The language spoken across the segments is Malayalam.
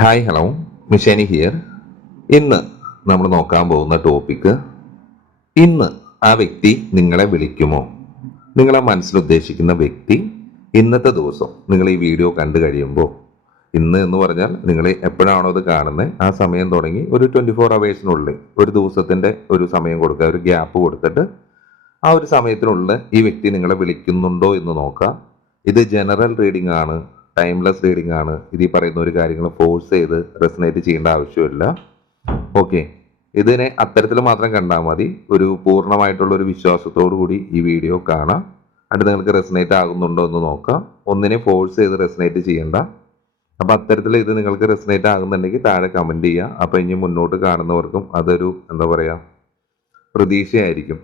ഹായ് ഹലോ മിഷേനി ഹിയർ ഇന്ന് നമ്മൾ നോക്കാൻ പോകുന്ന ടോപ്പിക്ക് ഇന്ന് ആ വ്യക്തി നിങ്ങളെ വിളിക്കുമോ? നിങ്ങളെ മനസ്സിൽ ഉദ്ദേശിക്കുന്ന വ്യക്തി ഇന്നത്തെ ദിവസം നിങ്ങൾ ഈ വീഡിയോ കണ്ടു കഴിയുമ്പോൾ ഇന്ന് എന്ന് പറഞ്ഞാൽ നിങ്ങൾ എപ്പോഴാണോ അത് കാണുന്നത് ആ സമയം തുടങ്ങി ഒരു ട്വന്റി ഫോർ അവേഴ്സിനുള്ളിൽ ഒരു ദിവസത്തിന്റെ ഒരു സമയം കൊടുക്കുക ഒരു ഗ്യാപ്പ് കൊടുത്തിട്ട് ആ ഒരു സമയത്തിനുള്ളിൽ ഈ വ്യക്തി നിങ്ങളെ വിളിക്കുന്നുണ്ടോ എന്ന് നോക്കുക. ഇത് ജനറൽ റീഡിംഗ് ആണ്. ടൈംലെസ് റീഡിംഗ് ആണ്. ഇതിൽ പറയുന്ന ഒരു കാര്യങ്ങൾ ഫോഴ്സ് ചെയ്ത് റെസനേറ്റ് ചെയ്യേണ്ട ആവശ്യമില്ല. ഓക്കെ ഇതിനെ അത്തരത്തിൽ മാത്രം കണ്ടാൽ മതി. ഒരു പൂർണമായിട്ടുള്ള ഒരു വിശ്വാസത്തോടു കൂടി ഈ വീഡിയോ കാണാം. എന്നിട്ട് നിങ്ങൾക്ക് റെസനേറ്റ് ആകുന്നുണ്ടോ എന്ന് നോക്കാം. ഒന്നിനെ ഫോഴ്സ് ചെയ്ത് റെസനേറ്റ് ചെയ്യേണ്ട. അപ്പോൾ അത്തരത്തിൽ ഇത് നിങ്ങൾക്ക് റെസനേറ്റ് ആകുന്നുണ്ടെങ്കിൽ താഴെ കമന്റ് ചെയ്യുക അപ്പം ഇനി മുന്നോട്ട് കാണുന്നവർക്കും അതൊരു എന്താ പറയുക പ്രതീക്ഷയായിരിക്കും.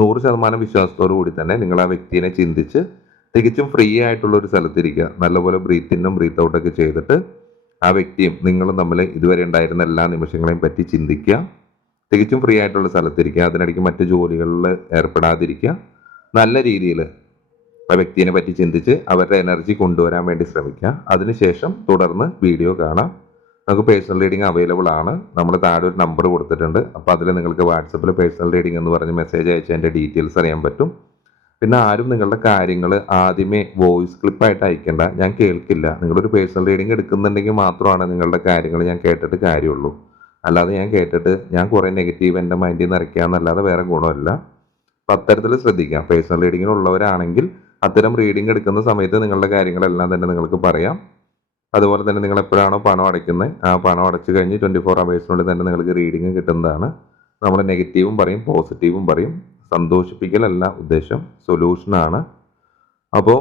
നൂറ് ശതമാനം വിശ്വാസത്തോടു കൂടി തന്നെ നിങ്ങൾ ആ വ്യക്തിയെ ചിന്തിച്ച് തികച്ചും ഫ്രീ ആയിട്ടുള്ള ഒരു സ്ഥലത്തിരിക്കുക. നല്ലപോലെ ബ്രീത്ത് ഇന്നും ബ്രീത്ത് ഔട്ടൊക്കെ ചെയ്തിട്ട് ആ വ്യക്തിയും നിങ്ങളും തമ്മിൽ ഇതുവരെ ഉണ്ടായിരുന്ന എല്ലാ നിമിഷങ്ങളെയും പറ്റി ചിന്തിക്കുക. തികച്ചും ഫ്രീ ആയിട്ടുള്ള സ്ഥലത്തിരിക്കുക. അതിനിടയ്ക്ക് മറ്റു ജോലികളിൽ ഏർപ്പെടാതിരിക്കുക. നല്ല രീതിയിൽ ആ വ്യക്തിയെ പറ്റി ചിന്തിച്ച് അവരുടെ എനർജി കൊണ്ടുവരാൻ വേണ്ടി ശ്രമിക്കുക. അതിനുശേഷം തുടർന്ന് വീഡിയോ കാണാം. നമുക്ക് പേഴ്സണൽ റീഡിംഗ് അവൈലബിൾ ആണ്. നമ്മൾ താഴെ ഒരു നമ്പർ കൊടുത്തിട്ടുണ്ട്. അപ്പോൾ അതിൽ നിങ്ങൾക്ക് വാട്സപ്പിൽ പേഴ്സണൽ റീഡിംഗ് എന്ന് പറഞ്ഞ് മെസ്സേജ് അയച്ച് അതിന്റെ ഡീറ്റെയിൽസ് അറിയാൻ പറ്റും. പിന്നെ ആരും നിങ്ങളുടെ കാര്യങ്ങൾ ആദ്യമേ വോയിസ് ക്ലിപ്പായിട്ട് അയക്കേണ്ട. ഞാൻ കേൾക്കില്ല. നിങ്ങളൊരു പേഴ്സണൽ റീഡിംഗ് എടുക്കുന്നുണ്ടെങ്കിൽ മാത്രമാണ് നിങ്ങളുടെ കാര്യങ്ങൾ ഞാൻ കേട്ടിട്ട് കാര്യമുള്ളൂ. അല്ലാതെ ഞാൻ കേട്ടിട്ട് ഞാൻ കുറേ നെഗറ്റീവ് എന്റെ മൈൻഡിൽ നിന്ന് വേറെ ഗുണമല്ല. അപ്പം അത്തരത്തിൽ ശ്രദ്ധിക്കാം. പേഴ്സണൽ റീഡിങ്ങിനുള്ളവരാണെങ്കിൽ അത്തരം റീഡിംഗ് എടുക്കുന്ന സമയത്ത് നിങ്ങളുടെ കാര്യങ്ങളെല്ലാം തന്നെ നിങ്ങൾക്ക് പറയാം. അതുപോലെ തന്നെ നിങ്ങൾ എപ്പോഴാണോ പണം അടയ്ക്കുന്നത് ആ പണം അടച്ചു കഴിഞ്ഞ് ട്വന്റി ഫോർ അവേഴ്സിനുള്ളിൽ തന്നെ നിങ്ങൾക്ക് റീഡിംഗ് കിട്ടുന്നതാണ്. നമ്മൾ നെഗറ്റീവും പറയും പോസിറ്റീവും പറയും. സന്തോഷിപ്പിക്കലല്ല ഉദ്ദേശം സൊല്യൂഷനാണ് അപ്പോൾ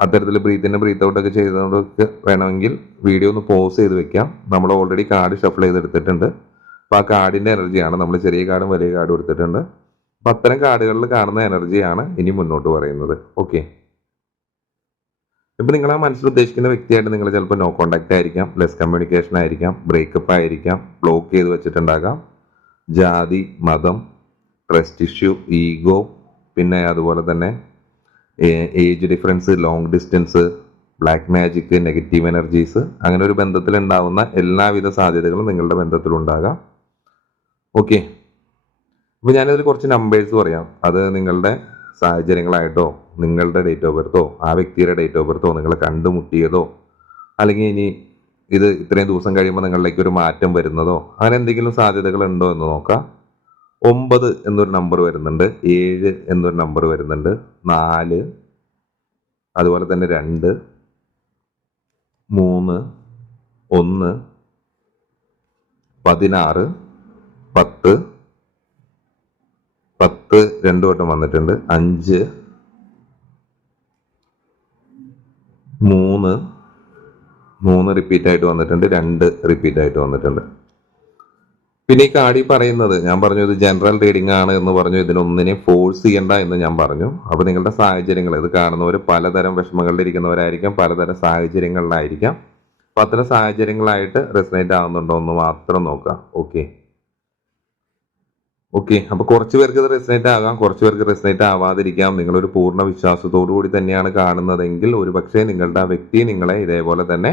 അത്തരത്തിൽ ബ്രീത്തിന്റെ ബ്രീത്ത് ഔട്ടൊക്കെ ചെയ്തുകൊണ്ടൊക്കെ വേണമെങ്കിൽ വീഡിയോ ഒന്ന് പോസ് ചെയ്ത് വെക്കാം. നമ്മൾ ഓൾറെഡി കാർഡ് ഷഫിൾ ചെയ്തെടുത്തിട്ടുണ്ട്. അപ്പോൾ ആ കാർഡിന്റെ എനർജിയാണ് നമ്മൾ ചെറിയ കാർഡും വലിയ കാർഡും എടുത്തിട്ടുണ്ട്. അപ്പം അത്തരം കാർഡുകളിൽ കാണുന്ന എനർജിയാണ് ഇനി മുന്നോട്ട് പറയുന്നത്. ഓക്കെ ഇപ്പം നിങ്ങൾ ആ മനസ്സിൽ ഉദ്ദേശിക്കുന്ന വ്യക്തിയായിട്ട് നിങ്ങൾ ചിലപ്പോൾ നോ കോൺടാക്റ്റ് ആയിരിക്കാം. ലെസ് കമ്മ്യൂണിക്കേഷൻ ആയിരിക്കാം. ബ്രേക്കപ്പ് ആയിരിക്കാം. ബ്ലോക്ക് ചെയ്ത് വെച്ചിട്ടുണ്ടാകാം. ജാതി മതം ട്രസ്റ്റ് ഇഷ്യൂ ഈഗോ പിന്നെ അതുപോലെ തന്നെ age difference long distance black magic negative energies അങ്ങനെ ഒരു ബന്ധത്തിൽ ഉണ്ടാവുന്ന എല്ലാവിധ സാധ്യതകളും നിങ്ങളുടെ ബന്ധത്തിലുണ്ടാകാം. ഓക്കെ അപ്പോൾ ഞാനിതിൽ കുറച്ച് നമ്പേഴ്സ് പറയാം. അത് നിങ്ങളുടെ സാഹചര്യങ്ങളായിട്ടോ നിങ്ങളുടെ ഡേറ്റ് ഓഫ് ബർത്തോ ആ വ്യക്തിയുടെ ഡേറ്റ് ഓഫ് ബർത്തോ നിങ്ങളെ കണ്ടുമുട്ടിയതോ അല്ലെങ്കിൽ ഇനി ഇത് ഇത്രയും ദിവസം കഴിയുമ്പോൾ നിങ്ങളിലേക്ക് ഒരു മാറ്റം വരുന്നതോ അങ്ങനെ എന്തെങ്കിലും സാധ്യതകൾ ഉണ്ടോ എന്ന് നോക്കാം. ഒമ്പത് എന്നൊരു നമ്പർ വരുന്നുണ്ട് ഏഴ് എന്നൊരു നമ്പർ വരുന്നുണ്ട് നാല് അതുപോലെ തന്നെ രണ്ട് മൂന്ന് ഒന്ന് പതിനാറ് പത്ത് പത്ത് രണ്ടു വട്ടം വന്നിട്ടുണ്ട് അഞ്ച് മൂന്ന് മൂന്ന് റിപ്പീറ്റ് ആയിട്ട് വന്നിട്ടുണ്ട് രണ്ട് റിപ്പീറ്റ് ആയിട്ട് വന്നിട്ടുണ്ട്. പിന്നെ ഈ കാടി പറയുന്നത് ഞാൻ പറഞ്ഞു ഇത് ജനറൽ റീഡിംഗ് ആണ് എന്ന് പറഞ്ഞു ഇതിനൊന്നിനെ ഫോഴ്സ് ചെയ്യണ്ട എന്ന് ഞാൻ പറഞ്ഞു. അപ്പൊ നിങ്ങളുടെ സാഹചര്യങ്ങൾ ഇത് കാണുന്നവർ പലതരം വിഷമങ്ങളിൽ ഇരിക്കുന്നവരായിരിക്കാം പലതരം സാഹചര്യങ്ങളിലായിരിക്കാം. അപ്പൊ അത്തരം സാഹചര്യങ്ങളായിട്ട് റെസിനേറ്റ് ആവുന്നുണ്ടോ എന്ന് മാത്രം നോക്കാം ഓക്കെ ഓക്കെ അപ്പൊ കുറച്ച് പേർക്ക് ഇത് റെസിനേറ്റ് ആകാം കുറച്ച് പേർക്ക് റെസിനേറ്റ് ആവാതിരിക്കാം. നിങ്ങളൊരു പൂർണ വിശ്വാസത്തോടു കൂടി തന്നെയാണ് കാണുന്നതെങ്കിൽ ഒരു പക്ഷേ നിങ്ങളുടെ ആ വ്യക്തി നിങ്ങളെ ഇതേപോലെ തന്നെ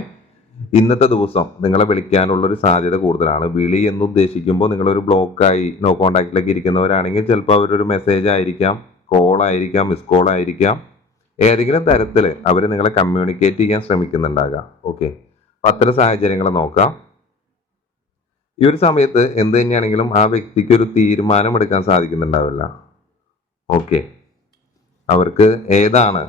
ഇന്നത്തെ ദിവസം നിങ്ങളെ വിളിക്കാനുള്ള ഒരു സാധ്യത കൂടുതലാണ്. വിളി എന്ന് ഉദ്ദേശിക്കുമ്പോൾ നിങ്ങളൊരു ബ്ലോക്കായി നോ കോണ്ടാക്റ്റിലൊക്കെ ഇരിക്കുന്നവരാണെങ്കിൽ ചിലപ്പോൾ അവരൊരു മെസ്സേജ് ആയിരിക്കാം കോൾ ആയിരിക്കാം മിസ് കോൾ ആയിരിക്കാം. ഏതെങ്കിലും തരത്തിൽ അവർ നിങ്ങളെ കമ്മ്യൂണിക്കേറ്റ് ചെയ്യാൻ ശ്രമിക്കുന്നുണ്ടാകാം. ഓക്കെ അപ്പം അത്തരം സാഹചര്യങ്ങൾ നോക്കാം. ഈ ഒരു സമയത്ത് എന്ത് തന്നെയാണെങ്കിലും ആ വ്യക്തിക്ക് ഒരു തീരുമാനം എടുക്കാൻ സാധിക്കുന്നുണ്ടാവില്ല. ഓക്കെ അവർക്ക് ഏതാണ്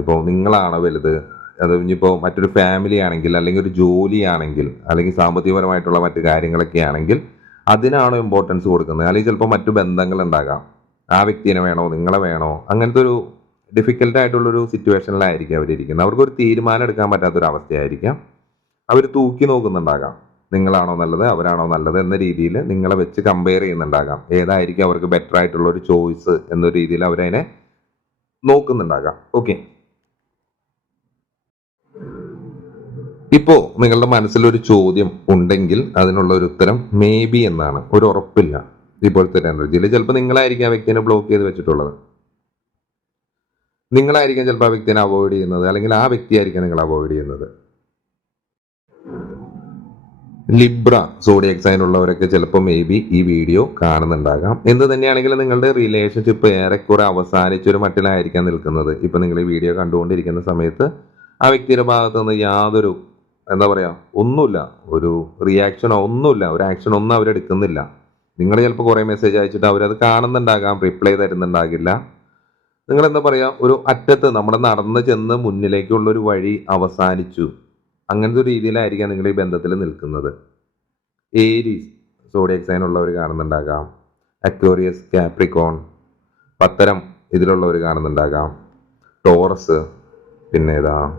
ഇപ്പോൾ നിങ്ങളാണ് വലുത്? അത് ഇനിയിപ്പോൾ മറ്റൊരു ഫാമിലി ആണെങ്കിൽ അല്ലെങ്കിൽ ഒരു ജോലിയാണെങ്കിൽ അല്ലെങ്കിൽ സാമ്പത്തികപരമായിട്ടുള്ള മറ്റു കാര്യങ്ങളൊക്കെ ആണെങ്കിൽ അതിനാണോ ഇമ്പോർട്ടൻസ് കൊടുക്കുന്നത്? അല്ലെങ്കിൽ ചിലപ്പോൾ മറ്റു ബന്ധങ്ങൾ ഉണ്ടാകാം. ആ വ്യക്തിനെ വേണോ നിങ്ങളെ വേണോ? അങ്ങനത്തെ ഒരു ഡിഫിക്കൽട്ട് ആയിട്ടുള്ളൊരു സിറ്റുവേഷനിലായിരിക്കും അവരിയ്ക്കുന്നത് അവർക്കൊരു തീരുമാനം എടുക്കാൻ പറ്റാത്തൊരു അവസ്ഥയായിരിക്കാം. അവർ തൂക്കി നോക്കുന്നുണ്ടാകാം. നിങ്ങളാണോ നല്ലത് അവരാണോ നല്ലത് എന്ന രീതിയിൽ നിങ്ങളെ വെച്ച് കമ്പയർ ചെയ്യുന്നുണ്ടാകാം. ഏതായിരിക്കും അവർക്ക് ബെറ്റർ ആയിട്ടുള്ള ഒരു ചോയ്സ് എന്ന രീതിയിൽ അവരതിനെ നോക്കുന്നുണ്ടാകാം. ഓക്കെ ഇപ്പോ നിങ്ങളുടെ മനസ്സിൽ ഒരു ചോദ്യം ഉണ്ടെങ്കിൽ അതിനുള്ള ഒരു ഉത്തരം മേ ബി എന്നാണ്. ഒരു ഉറപ്പില്ല. ഇപ്പോഴത്തെ എനർജിയിൽ ചിലപ്പോൾ നിങ്ങളായിരിക്കും ആ വ്യക്തിനെ ബ്ലോക്ക് ചെയ്ത് വെച്ചിട്ടുള്ളത്. നിങ്ങളായിരിക്കും ചിലപ്പോൾ ആ വ്യക്തിനെ അവോയ്ഡ് ചെയ്യുന്നത്. അല്ലെങ്കിൽ ആ വ്യക്തിയായിരിക്കും നിങ്ങൾ അവോയ്ഡ് ചെയ്യുന്നത്. ലിബ്ര സോഡിയക് സൈൻ ഉള്ളവരൊക്കെ ചിലപ്പോൾ മേ ബി ഈ വീഡിയോ കാണുന്നുണ്ടാകാം. എന്ത് തന്നെയാണെങ്കിലും നിങ്ങളുടെ റിലേഷൻഷിപ്പ് ഏറെക്കുറെ അവസാനിച്ചൊരു മട്ടിലായിരിക്കാം നിൽക്കുന്നത്. ഇപ്പൊ നിങ്ങൾ ഈ വീഡിയോ കണ്ടുകൊണ്ടിരിക്കുന്ന സമയത്ത് ആ വ്യക്തിയുടെ ഭാഗത്തു നിന്ന് യാതൊരു എന്താ പറയുക ഒന്നുമില്ല. ഒരു റിയാക്ഷനോ ഒന്നുമില്ല. ഒരു ആക്ഷൻ ഒന്നും അവരെടുക്കുന്നില്ല നിങ്ങൾ ചിലപ്പോൾ കുറേ മെസ്സേജ് അയച്ചിട്ട് അവരത് കാണുന്നുണ്ടാകാം റിപ്ലൈ തരുന്നുണ്ടാകില്ല. നിങ്ങൾ എന്താ പറയാ ഒരു അറ്റത്ത് നമ്മുടെ നടന്ന് ചെന്ന് മുന്നിലേക്കുള്ള ഒരു വഴി അവസാനിച്ചു. അങ്ങനത്തെ ഒരു രീതിയിലായിരിക്കാം നിങ്ങൾ ഈ ബന്ധത്തിൽ നിൽക്കുന്നത്. ഏരീസ് സോഡിയക് സൈൻ കാണുന്നുണ്ടാകാം. അക്വോറിയസ് കാപ്രിക്കോൺ പത്തരം ഇതിലുള്ളവർ കാണുന്നുണ്ടാകാം. ടോറസ് പിന്നെ ഏതാ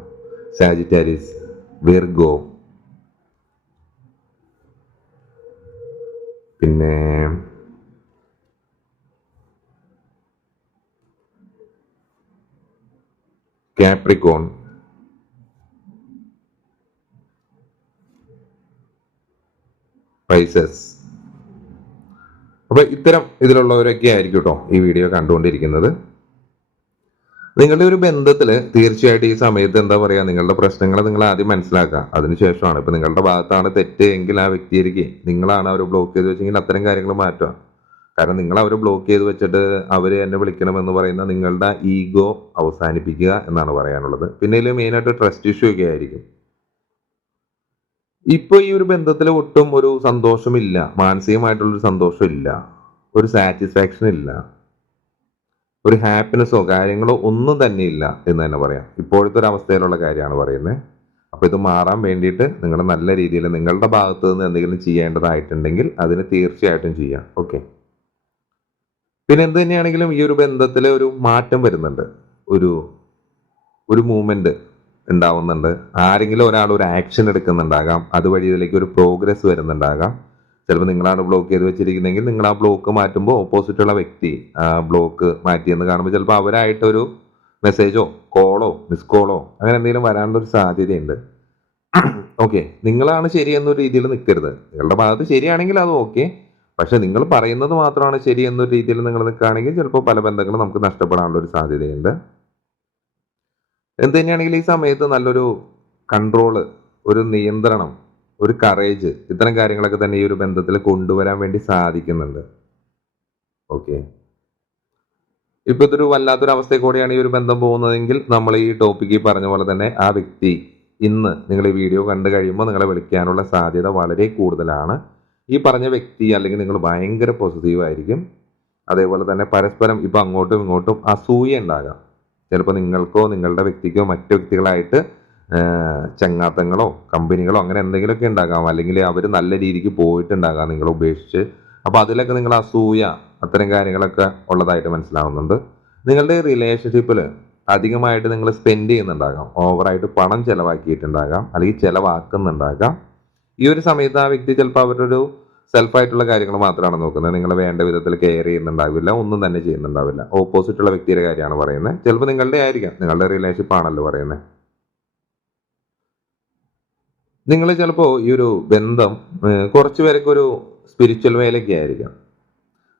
സാജിറ്റാരിസ് വിർഗോ പിന്നെ കാപ്രിക്കോൺ പൈസസ് അപ്പൊ ഇത്തരം ഇതിലുള്ളവരൊക്കെ ആയിരിക്കും കേട്ടോ ഈ വീഡിയോ കണ്ടുകൊണ്ടിരിക്കുന്നത്. നിങ്ങളുടെ ഒരു ബന്ധത്തിൽ തീർച്ചയായിട്ടും ഈ സമയത്ത് എന്താ പറയാ നിങ്ങളുടെ പ്രശ്നങ്ങൾ നിങ്ങൾ ആദ്യം മനസ്സിലാക്കുക. അതിനുശേഷമാണ് ഇപ്പൊ നിങ്ങളുടെ ഭാഗത്താണ് തെറ്റ് എങ്കിൽ ആ വ്യക്തിയിലേക്ക് നിങ്ങളാണ് അവർ ബ്ലോക്ക് ചെയ്ത് വെച്ചെങ്കിൽ അത്തരം കാര്യങ്ങൾ മാറ്റുക. കാരണം നിങ്ങൾ അവരെ ബ്ലോക്ക് ചെയ്ത് വെച്ചിട്ട് അവർ എന്നെ വിളിക്കണമെന്ന് പറയുന്ന നിങ്ങളുടെ ഈഗോ അവസാനിപ്പിക്കുക എന്നാണ് പറയാനുള്ളത്. പിന്നെ ഇതിൽ മെയിനായിട്ട് ട്രസ്റ്റ് ഇഷ്യൂ ഒക്കെ ആയിരിക്കും. ഇപ്പൊ ഈ ഒരു ബന്ധത്തിൽ ഒട്ടും ഒരു സന്തോഷമില്ല. മാനസികമായിട്ടുള്ളൊരു സന്തോഷമില്ല. ഒരു സാറ്റിസ്ഫാക്ഷൻ ഇല്ല. ഒരു ഹാപ്പിനെസ്സോ കാര്യങ്ങളോ ഒന്നും തന്നെ ഇല്ല എന്ന് തന്നെ പറയാം. ഇപ്പോഴത്തെ ഒരു അവസ്ഥയിലുള്ള കാര്യമാണ് പറയുന്നത് അപ്പോൾ ഇത് മാറാൻ വേണ്ടിയിട്ട് നിങ്ങൾ നല്ല രീതിയിൽ നിങ്ങളുടെ ഭാഗത്ത് നിന്ന് എന്തെങ്കിലും ചെയ്യേണ്ടതായിട്ടുണ്ടെങ്കിൽ അതിന് തീർച്ചയായിട്ടും ചെയ്യാം. ഓക്കെ പിന്നെ എന്ത് തന്നെയാണെങ്കിലും ഈ ഒരു ബന്ധത്തിൽ ഒരു മാറ്റം വരുന്നുണ്ട്. ഒരു ഒരു മൂവ്മെന്റ് ഉണ്ടാവുന്നുണ്ട്. ആരെങ്കിലും ഒരാൾ ഒരു ആക്ഷൻ എടുക്കുന്നുണ്ടാകാം. അതുവഴി ഇതിലേക്ക് ഒരു പ്രോഗ്രസ് വരുന്നുണ്ടാകാം. ചിലപ്പോൾ നിങ്ങളാണ് ബ്ലോക്ക് ചെയ്ത് വെച്ചിരിക്കുന്നതെങ്കിൽ നിങ്ങൾ ആ ബ്ലോക്ക് മാറ്റുമ്പോൾ ഓപ്പോസിറ്റുള്ള വ്യക്തി ബ്ലോക്ക് മാറ്റിയെന്ന് കാണുമ്പോൾ ചിലപ്പോൾ അവരായിട്ടൊരു മെസ്സേജോ കോളോ മിസ് കോളോ അങ്ങനെ എന്തെങ്കിലും വരാനുള്ള ഒരു സാധ്യതയുണ്ട്. ഓക്കെ നിങ്ങളാണ് ശരിയെന്നൊരു രീതിയിൽ നിൽക്കരുത്. നിങ്ങളുടെ ഭാഗത്ത് ശരിയാണെങ്കിൽ അത് ഓക്കെ പക്ഷെ നിങ്ങൾ പറയുന്നത് മാത്രമാണ് ശരി എന്നൊരു രീതിയിൽ നിങ്ങൾ നിൽക്കുകയാണെങ്കിൽ ചിലപ്പോൾ പല ബന്ധങ്ങളും നമുക്ക് നഷ്ടപ്പെടാനുള്ള ഒരു സാധ്യതയുണ്ട്. എന്ത് തന്നെയാണെങ്കിലും ഈ സമയത്ത് നല്ലൊരു കൺട്രോൾ ഒരു നിയന്ത്രണം ഒരു കറേജ് ഇത്തരം കാര്യങ്ങളൊക്കെ തന്നെ ഈ ഒരു ബന്ധത്തിൽ കൊണ്ടുവരാൻ വേണ്ടി സാധിക്കുന്നുണ്ട്. ഓക്കെ ഇപ്പൊ ഇതൊരു വല്ലാത്തൊരു അവസ്ഥയിൽ കൂടിയാണ് ഈ ഒരു ബന്ധം പോകുന്നതെങ്കിൽ നമ്മൾ ഈ ടോപ്പിക്ക് പറഞ്ഞ പോലെ തന്നെ ആ വ്യക്തി ഇന്ന് നിങ്ങൾ ഈ വീഡിയോ കണ്ടു കഴിയുമ്പോൾ നിങ്ങളെ വിളിക്കാനുള്ള സാധ്യത വളരെ കൂടുതലാണ്. ഈ പറഞ്ഞ വ്യക്തി അല്ലെങ്കിൽ നിങ്ങൾ ഭയങ്കര പോസിറ്റീവ് ആയിരിക്കും. അതേപോലെ തന്നെ പരസ്പരം ഇപ്പം അങ്ങോട്ടും ഇങ്ങോട്ടും അസൂയ ഉണ്ടാകാം. ചിലപ്പോൾ നിങ്ങൾക്കോ നിങ്ങളുടെ വ്യക്തിക്കോ മറ്റു വ്യക്തികളായിട്ട് ചങ്ങാത്തങ്ങളോ കമ്പനികളോ അങ്ങനെ എന്തെങ്കിലുമൊക്കെ ഉണ്ടാകാം അല്ലെങ്കിൽ അവർ നല്ല രീതിക്ക് പോയിട്ടുണ്ടാകാം നിങ്ങളെ ഉപേക്ഷിച്ച്. അപ്പോൾ അതിലൊക്കെ നിങ്ങൾ അസൂയ അത്തരം കാര്യങ്ങളൊക്കെ ഉള്ളതായിട്ട് മനസ്സിലാവുന്നുണ്ട്. നിങ്ങളുടെ റിലേഷൻഷിപ്പിൽ അധികമായിട്ട് നിങ്ങൾ സ്പെൻഡ് ചെയ്യുന്നുണ്ടാകാം. ഓവറായിട്ട് പണം ചിലവാക്കിയിട്ടുണ്ടാകാം. അല്ലെങ്കിൽ ചിലവാക്കുന്നുണ്ടാകാം. ഈ ഒരു സമയത്ത് ആ വ്യക്തി ചിലപ്പോൾ അവരുടെ ഒരു സെൽഫായിട്ടുള്ള കാര്യങ്ങൾ മാത്രമാണ് നോക്കുന്നത്. നിങ്ങൾ വേണ്ട വിധത്തിൽ കെയർ ചെയ്യുന്നുണ്ടാവില്ല ഒന്നും തന്നെ ചെയ്യുന്നുണ്ടാവില്ല. ഓപ്പോസിറ്റുള്ള വ്യക്തിയുടെ കാര്യമാണ് പറയുന്നത്. ചിലപ്പോൾ നിങ്ങളുടെ ആയിരിക്കാം. നിങ്ങളുടെ റിലേഷൻഷിപ്പ് ആണല്ലോ പറയുന്നത്. നിങ്ങൾ ചിലപ്പോൾ ഈ ഒരു ബന്ധം കുറച്ചു പേരൊക്കെ ഒരു സ്പിരിച്വൽ വേലൊക്കെ ആയിരിക്കാം.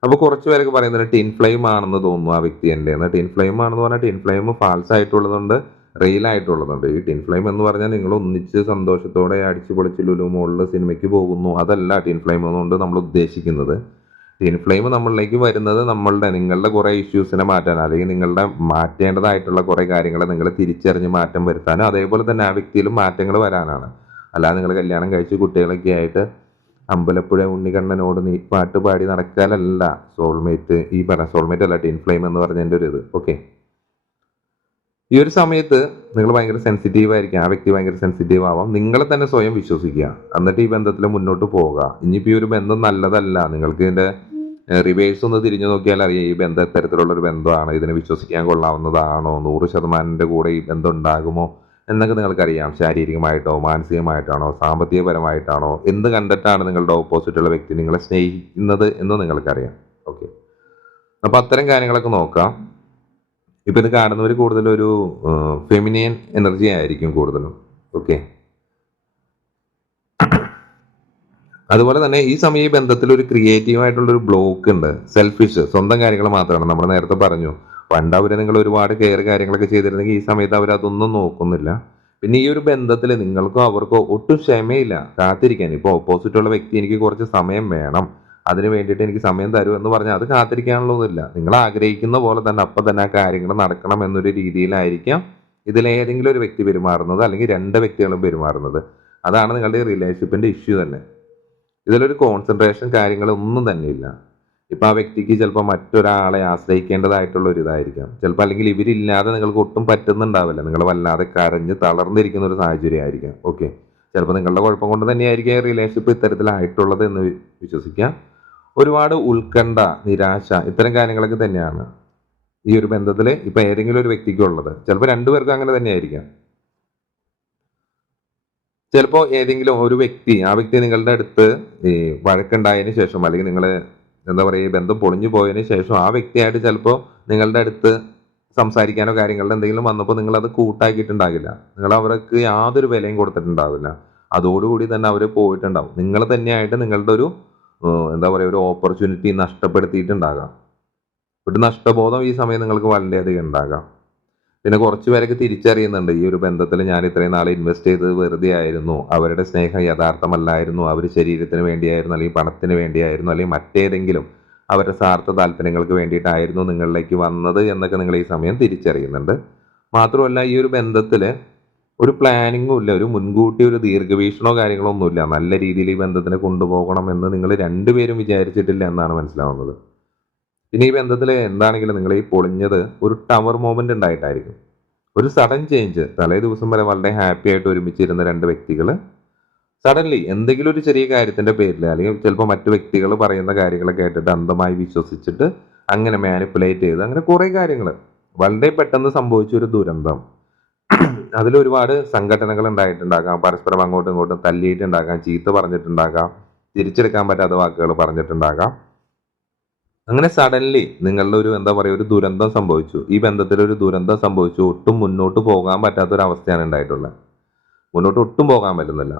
അപ്പോൾ കുറച്ച് പേരൊക്കെ പറയുന്നത് ടിൻ ഫ്ലെയിം ആണെന്ന് തോന്നുന്നു ആ വ്യക്തി എന്റെ എന്ന്. ടിൻ ഫ്ലെയിം ആണെന്ന് പറഞ്ഞാൽ ടിൻ ഫ്ലെയിം ഫാൾസ് ആയിട്ടുള്ളതുണ്ട് റിയൽ ആയിട്ടുള്ളതുണ്ട്. ഈ ടിൻ ഫ്ലെയിം എന്ന് പറഞ്ഞാൽ നിങ്ങൾ ഒന്നിച്ച് സന്തോഷത്തോടെ അടിച്ചു പൊളിച്ച് ലുലു മുകളിൽ സിനിമയ്ക്ക് പോകുന്നു. അതല്ല ടിൻ ഫ്ലെയിം എന്നുകൊണ്ട് നമ്മൾ ഉദ്ദേശിക്കുന്നത്. ടിൻ ഫ്ലെയിം നമ്മളിലേക്ക് വരുന്നത് നമ്മളുടെ നിങ്ങളുടെ കുറേ ഇഷ്യൂസിനെ മാറ്റാൻ അല്ലെങ്കിൽ നിങ്ങളുടെ മാറ്റേണ്ടതായിട്ടുള്ള കുറേ കാര്യങ്ങളെ നിങ്ങൾ തിരിച്ചറിഞ്ഞ് മാറ്റം വരുത്താനും അതേപോലെ തന്നെ ആ വ്യക്തിയിലും മാറ്റങ്ങൾ വരാനാണ്. അല്ലാതെ നിങ്ങൾ കല്യാണം കഴിച്ച് കുട്ടികളൊക്കെ ആയിട്ട് അമ്പലപ്പുഴ ഉണ്ണിക്കണ്ണനോട് നീ പാട്ട് പാടി നടക്കാനല്ല സോൾമേറ്റ് ഈ പറഞ്ഞ സോൾമേറ്റ് അല്ല ടിൻ ഫ്ലെയിം എന്ന് പറഞ്ഞതിന്റെ ഒരു ഇത് ഓക്കെ ഈ ഒരു സമയത്ത് നിങ്ങൾ ഭയങ്കര സെൻസിറ്റീവ് ആയിരിക്കും. ആ വ്യക്തി ഭയങ്കര സെൻസിറ്റീവ് ആവാം. നിങ്ങളെ തന്നെ സ്വയം വിശ്വസിക്കുക. എന്നിട്ട് ഈ ബന്ധത്തിൽ മുന്നോട്ട് പോവുക. ഇനിയിപ്പോൾ ഈ ഒരു ബന്ധം നല്ലതല്ല. നിങ്ങൾക്ക് ഇതിന്റെ റിവേഴ്സ് ഒന്ന് തിരിഞ്ഞു നോക്കിയാൽ അറിയാം. ഈ ബന്ധം ഇത്തരത്തിലുള്ള ഒരു ബന്ധമാണ്. ഇതിനെ വിശ്വസിക്കാൻ കൊള്ളാവുന്നതാണോ? നൂറ് ശതമാനത്തിന്റെ കൂടെ ഈ ബന്ധം ഉണ്ടാകുമോ? എന്നൊക്കെ നിങ്ങൾക്കറിയാം. ശാരീരികമായിട്ടോ മാനസികമായിട്ടാണോ സാമ്പത്തികപരമായിട്ടാണോ എന്ത് കണ്ടിട്ടാണ് നിങ്ങളുടെ ഓപ്പോസിറ്റുള്ള വ്യക്തി നിങ്ങളെ സ്നേഹിക്കുന്നത് എന്ന് നിങ്ങൾക്കറിയാം. ഓക്കെ അപ്പൊ അത്തരം കാര്യങ്ങളൊക്കെ നോക്കാം. ഇപ്പൊ ഇത് കാണുന്നവർ കൂടുതലും ഒരു ഫെമിനിയൻ എനർജി ആയിരിക്കും കൂടുതലും. ഓക്കെ അതുപോലെ തന്നെ ഈ സമയ ബന്ധത്തിൽ ഒരു ക്രിയേറ്റീവ് ആയിട്ടുള്ള ഒരു ബ്ലോക്ക് ഉണ്ട്. സെൽഫിഷ് സ്വന്തം കാര്യങ്ങൾ മാത്രമാണ്. നമ്മൾ നേരത്തെ പറഞ്ഞു. പണ്ട് അവർ നിങ്ങൾ ഒരുപാട് കെയർ കാര്യങ്ങളൊക്കെ ചെയ്തിരുന്നെങ്കിൽ ഈ സമയത്ത് അവർ അതൊന്നും നോക്കുന്നില്ല. പിന്നെ ഈ ഒരു ബന്ധത്തിൽ നിങ്ങൾക്കോ അവർക്കോ ഒട്ടും ക്ഷമയില്ല. കാത്തിരിക്കാൻ. ഇപ്പോൾ ഓപ്പോസിറ്റുള്ള വ്യക്തി എനിക്ക് കുറച്ച് സമയം വേണം. അതിന് വേണ്ടിയിട്ട് എനിക്ക് സമയം തരൂ എന്ന് പറഞ്ഞാൽ അത് കാത്തിരിക്കാനുള്ളതൊന്നുമില്ല. നിങ്ങൾ ആഗ്രഹിക്കുന്ന പോലെ തന്നെ അപ്പം തന്നെ ആ കാര്യങ്ങൾ നടക്കണം എന്നൊരു രീതിയിലായിരിക്കാം ഇതിലേതെങ്കിലും ഒരു വ്യക്തി പെരുമാറുന്നത് അല്ലെങ്കിൽ രണ്ട് വ്യക്തികളും പെരുമാറുന്നത്. അതാണ് നിങ്ങളുടെ റിലേഷൻഷിപ്പിന്റെ ഇഷ്യൂ തന്നെ. ഇതിലൊരു കോൺസെൻട്രേഷൻ കാര്യങ്ങളൊന്നും തന്നെ ഇല്ല ഇപ്പൊ ആ വ്യക്തിക്ക് ചിലപ്പോൾ മറ്റൊരാളെ ആശ്രയിക്കേണ്ടതായിട്ടുള്ള ഒരു ഇതായിരിക്കാം. ചിലപ്പോൾ അല്ലെങ്കിൽ ഇവരില്ലാതെ നിങ്ങൾക്ക് ഒട്ടും പറ്റുന്നുണ്ടാവില്ല. നിങ്ങൾ വല്ലാതെ കരഞ്ഞ് തളർന്നിരിക്കുന്ന ഒരു സാഹചര്യം ആയിരിക്കാം. ഓക്കെ. ചിലപ്പോൾ നിങ്ങളുടെ കുഴപ്പം കൊണ്ട് തന്നെയായിരിക്കും റിലേഷൻഷിപ്പ് ഇത്തരത്തിലായിട്ടുള്ളത് എന്ന് വിശ്വസിക്കാം. ഒരുപാട് ഉത്കണ്ഠ നിരാശ ഇത്തരം കാര്യങ്ങളൊക്കെ തന്നെയാണ് ഈ ഒരു ബന്ധത്തിൽ ഇപ്പം ഏതെങ്കിലും ഒരു വ്യക്തിക്കുള്ളത് ചിലപ്പോൾ രണ്ടുപേർക്കും അങ്ങനെ തന്നെയായിരിക്കാം. ചിലപ്പോൾ ഏതെങ്കിലും ഒരു വ്യക്തി ആ വ്യക്തി നിങ്ങളുടെ അടുത്ത് ഈ വഴക്കുണ്ടായതിനു ശേഷം അല്ലെങ്കിൽ നിങ്ങൾ എന്താ പറയുക ഈ ബന്ധം പൊളിഞ്ഞു പോയതിനു ശേഷം ആ വ്യക്തിയായിട്ട് ചിലപ്പോൾ നിങ്ങളുടെ അടുത്ത് സംസാരിക്കാനോ കാര്യങ്ങളുടെ എന്തെങ്കിലും വന്നപ്പോൾ നിങ്ങൾ അത് കൂട്ടാക്കിയിട്ടുണ്ടാകില്ല. നിങ്ങൾ അവർക്ക് യാതൊരു വിലയും കൊടുത്തിട്ടുണ്ടാവില്ല. അതോടുകൂടി തന്നെ അവർ പോയിട്ടുണ്ടാവും. നിങ്ങൾ തന്നെയായിട്ട് നിങ്ങളുടെ ഒരു എന്താ പറയുക ഒരു ഓപ്പർച്യൂണിറ്റി നഷ്ടപ്പെടുത്തിയിട്ടുണ്ടാകാം. ഒരു നഷ്ടബോധം ഈ സമയം നിങ്ങൾക്ക് വളരെയധികം ഉണ്ടാകാം. പിന്നെ കുറച്ച് പേരൊക്കെ തിരിച്ചറിയുന്നുണ്ട്. ഈ ഒരു ബന്ധത്തിൽ ഞാൻ ഇത്രയും നാളെ ഇൻവെസ്റ്റ് ചെയ്തത് വെറുതെ ആയിരുന്നു. അവരുടെ സ്നേഹം യഥാർത്ഥമല്ലായിരുന്നു. അവർ ശരീരത്തിന് വേണ്ടിയായിരുന്നു അല്ലെങ്കിൽ പണത്തിന് വേണ്ടിയായിരുന്നു അല്ലെങ്കിൽ മറ്റേതെങ്കിലും അവരുടെ സ്വാർത്ഥ താല്പര്യങ്ങൾക്ക് വേണ്ടിയിട്ടായിരുന്നു നിങ്ങളിലേക്ക് വന്നത് എന്നൊക്കെ നിങ്ങൾ ഈ സമയം തിരിച്ചറിയുന്നുണ്ട്. മാത്രമല്ല ഈ ഒരു ബന്ധത്തിൽ ഒരു പ്ലാനിങ്ങും ഇല്ല. ഒരു മുൻകൂട്ടി ഒരു ദീർഘവീക്ഷണോ കാര്യങ്ങളോ ഒന്നുമില്ല. നല്ല രീതിയിൽ ഈ ബന്ധത്തിനെ കൊണ്ടുപോകണം എന്ന് നിങ്ങൾ രണ്ടുപേരും വിചാരിച്ചിട്ടില്ല എന്നാണ് മനസ്സിലാവുന്നത്. പിന്നെ ഈ ബന്ധത്തിൽ എന്താണെങ്കിലും നിങ്ങൾ ഈ പൊളിഞ്ഞത് ഒരു ടവർ മൂവ്മെന്റ് ഉണ്ടായിട്ടായിരിക്കും. ഒരു സഡൻ ചേഞ്ച് തലേ ദിവസം വരെ വളരെ ഹാപ്പി ആയിട്ട് ഒരുമിച്ചിരുന്ന രണ്ട് വ്യക്തികൾ സഡൻലി എന്തെങ്കിലും ഒരു ചെറിയ കാര്യത്തിന്റെ പേരിൽ അല്ലെങ്കിൽ ചിലപ്പോൾ മറ്റു വ്യക്തികൾ പറയുന്ന കാര്യങ്ങളെ കേട്ടിട്ട് അന്ധമായി വിശ്വസിച്ചിട്ട് അങ്ങനെ മാനിപ്പുലേറ്റ് ചെയ്ത് അങ്ങനെ കുറേ കാര്യങ്ങൾ വളരെ പെട്ടെന്ന് സംഭവിച്ച ഒരു ദുരന്തം. അതിൽ ഒരുപാട് സംഘടനകൾ ഉണ്ടായിട്ടുണ്ടാകാം. പരസ്പരം അങ്ങോട്ടും ഇങ്ങോട്ടും തല്ലിയിട്ടുണ്ടാകാം ചീത്ത പറഞ്ഞിട്ടുണ്ടാകാം തിരിച്ചെടുക്കാൻ പറ്റാത്ത വാക്കുകൾ പറഞ്ഞിട്ടുണ്ടാകാം. അങ്ങനെ സഡൻലി നിങ്ങളുടെ ഒരു എന്താ പറയുക ഒരു ദുരന്തം സംഭവിച്ചു. ഈ ബന്ധത്തിൽ ഒരു ദുരന്തം സംഭവിച്ചു. ഒട്ടും മുന്നോട്ട് പോകാൻ പറ്റാത്ത ഒരു അവസ്ഥയാണ് ഉണ്ടായിട്ടുള്ളത്. മുന്നോട്ട് ഒട്ടും പോകാൻ പറ്റുന്നില്ല.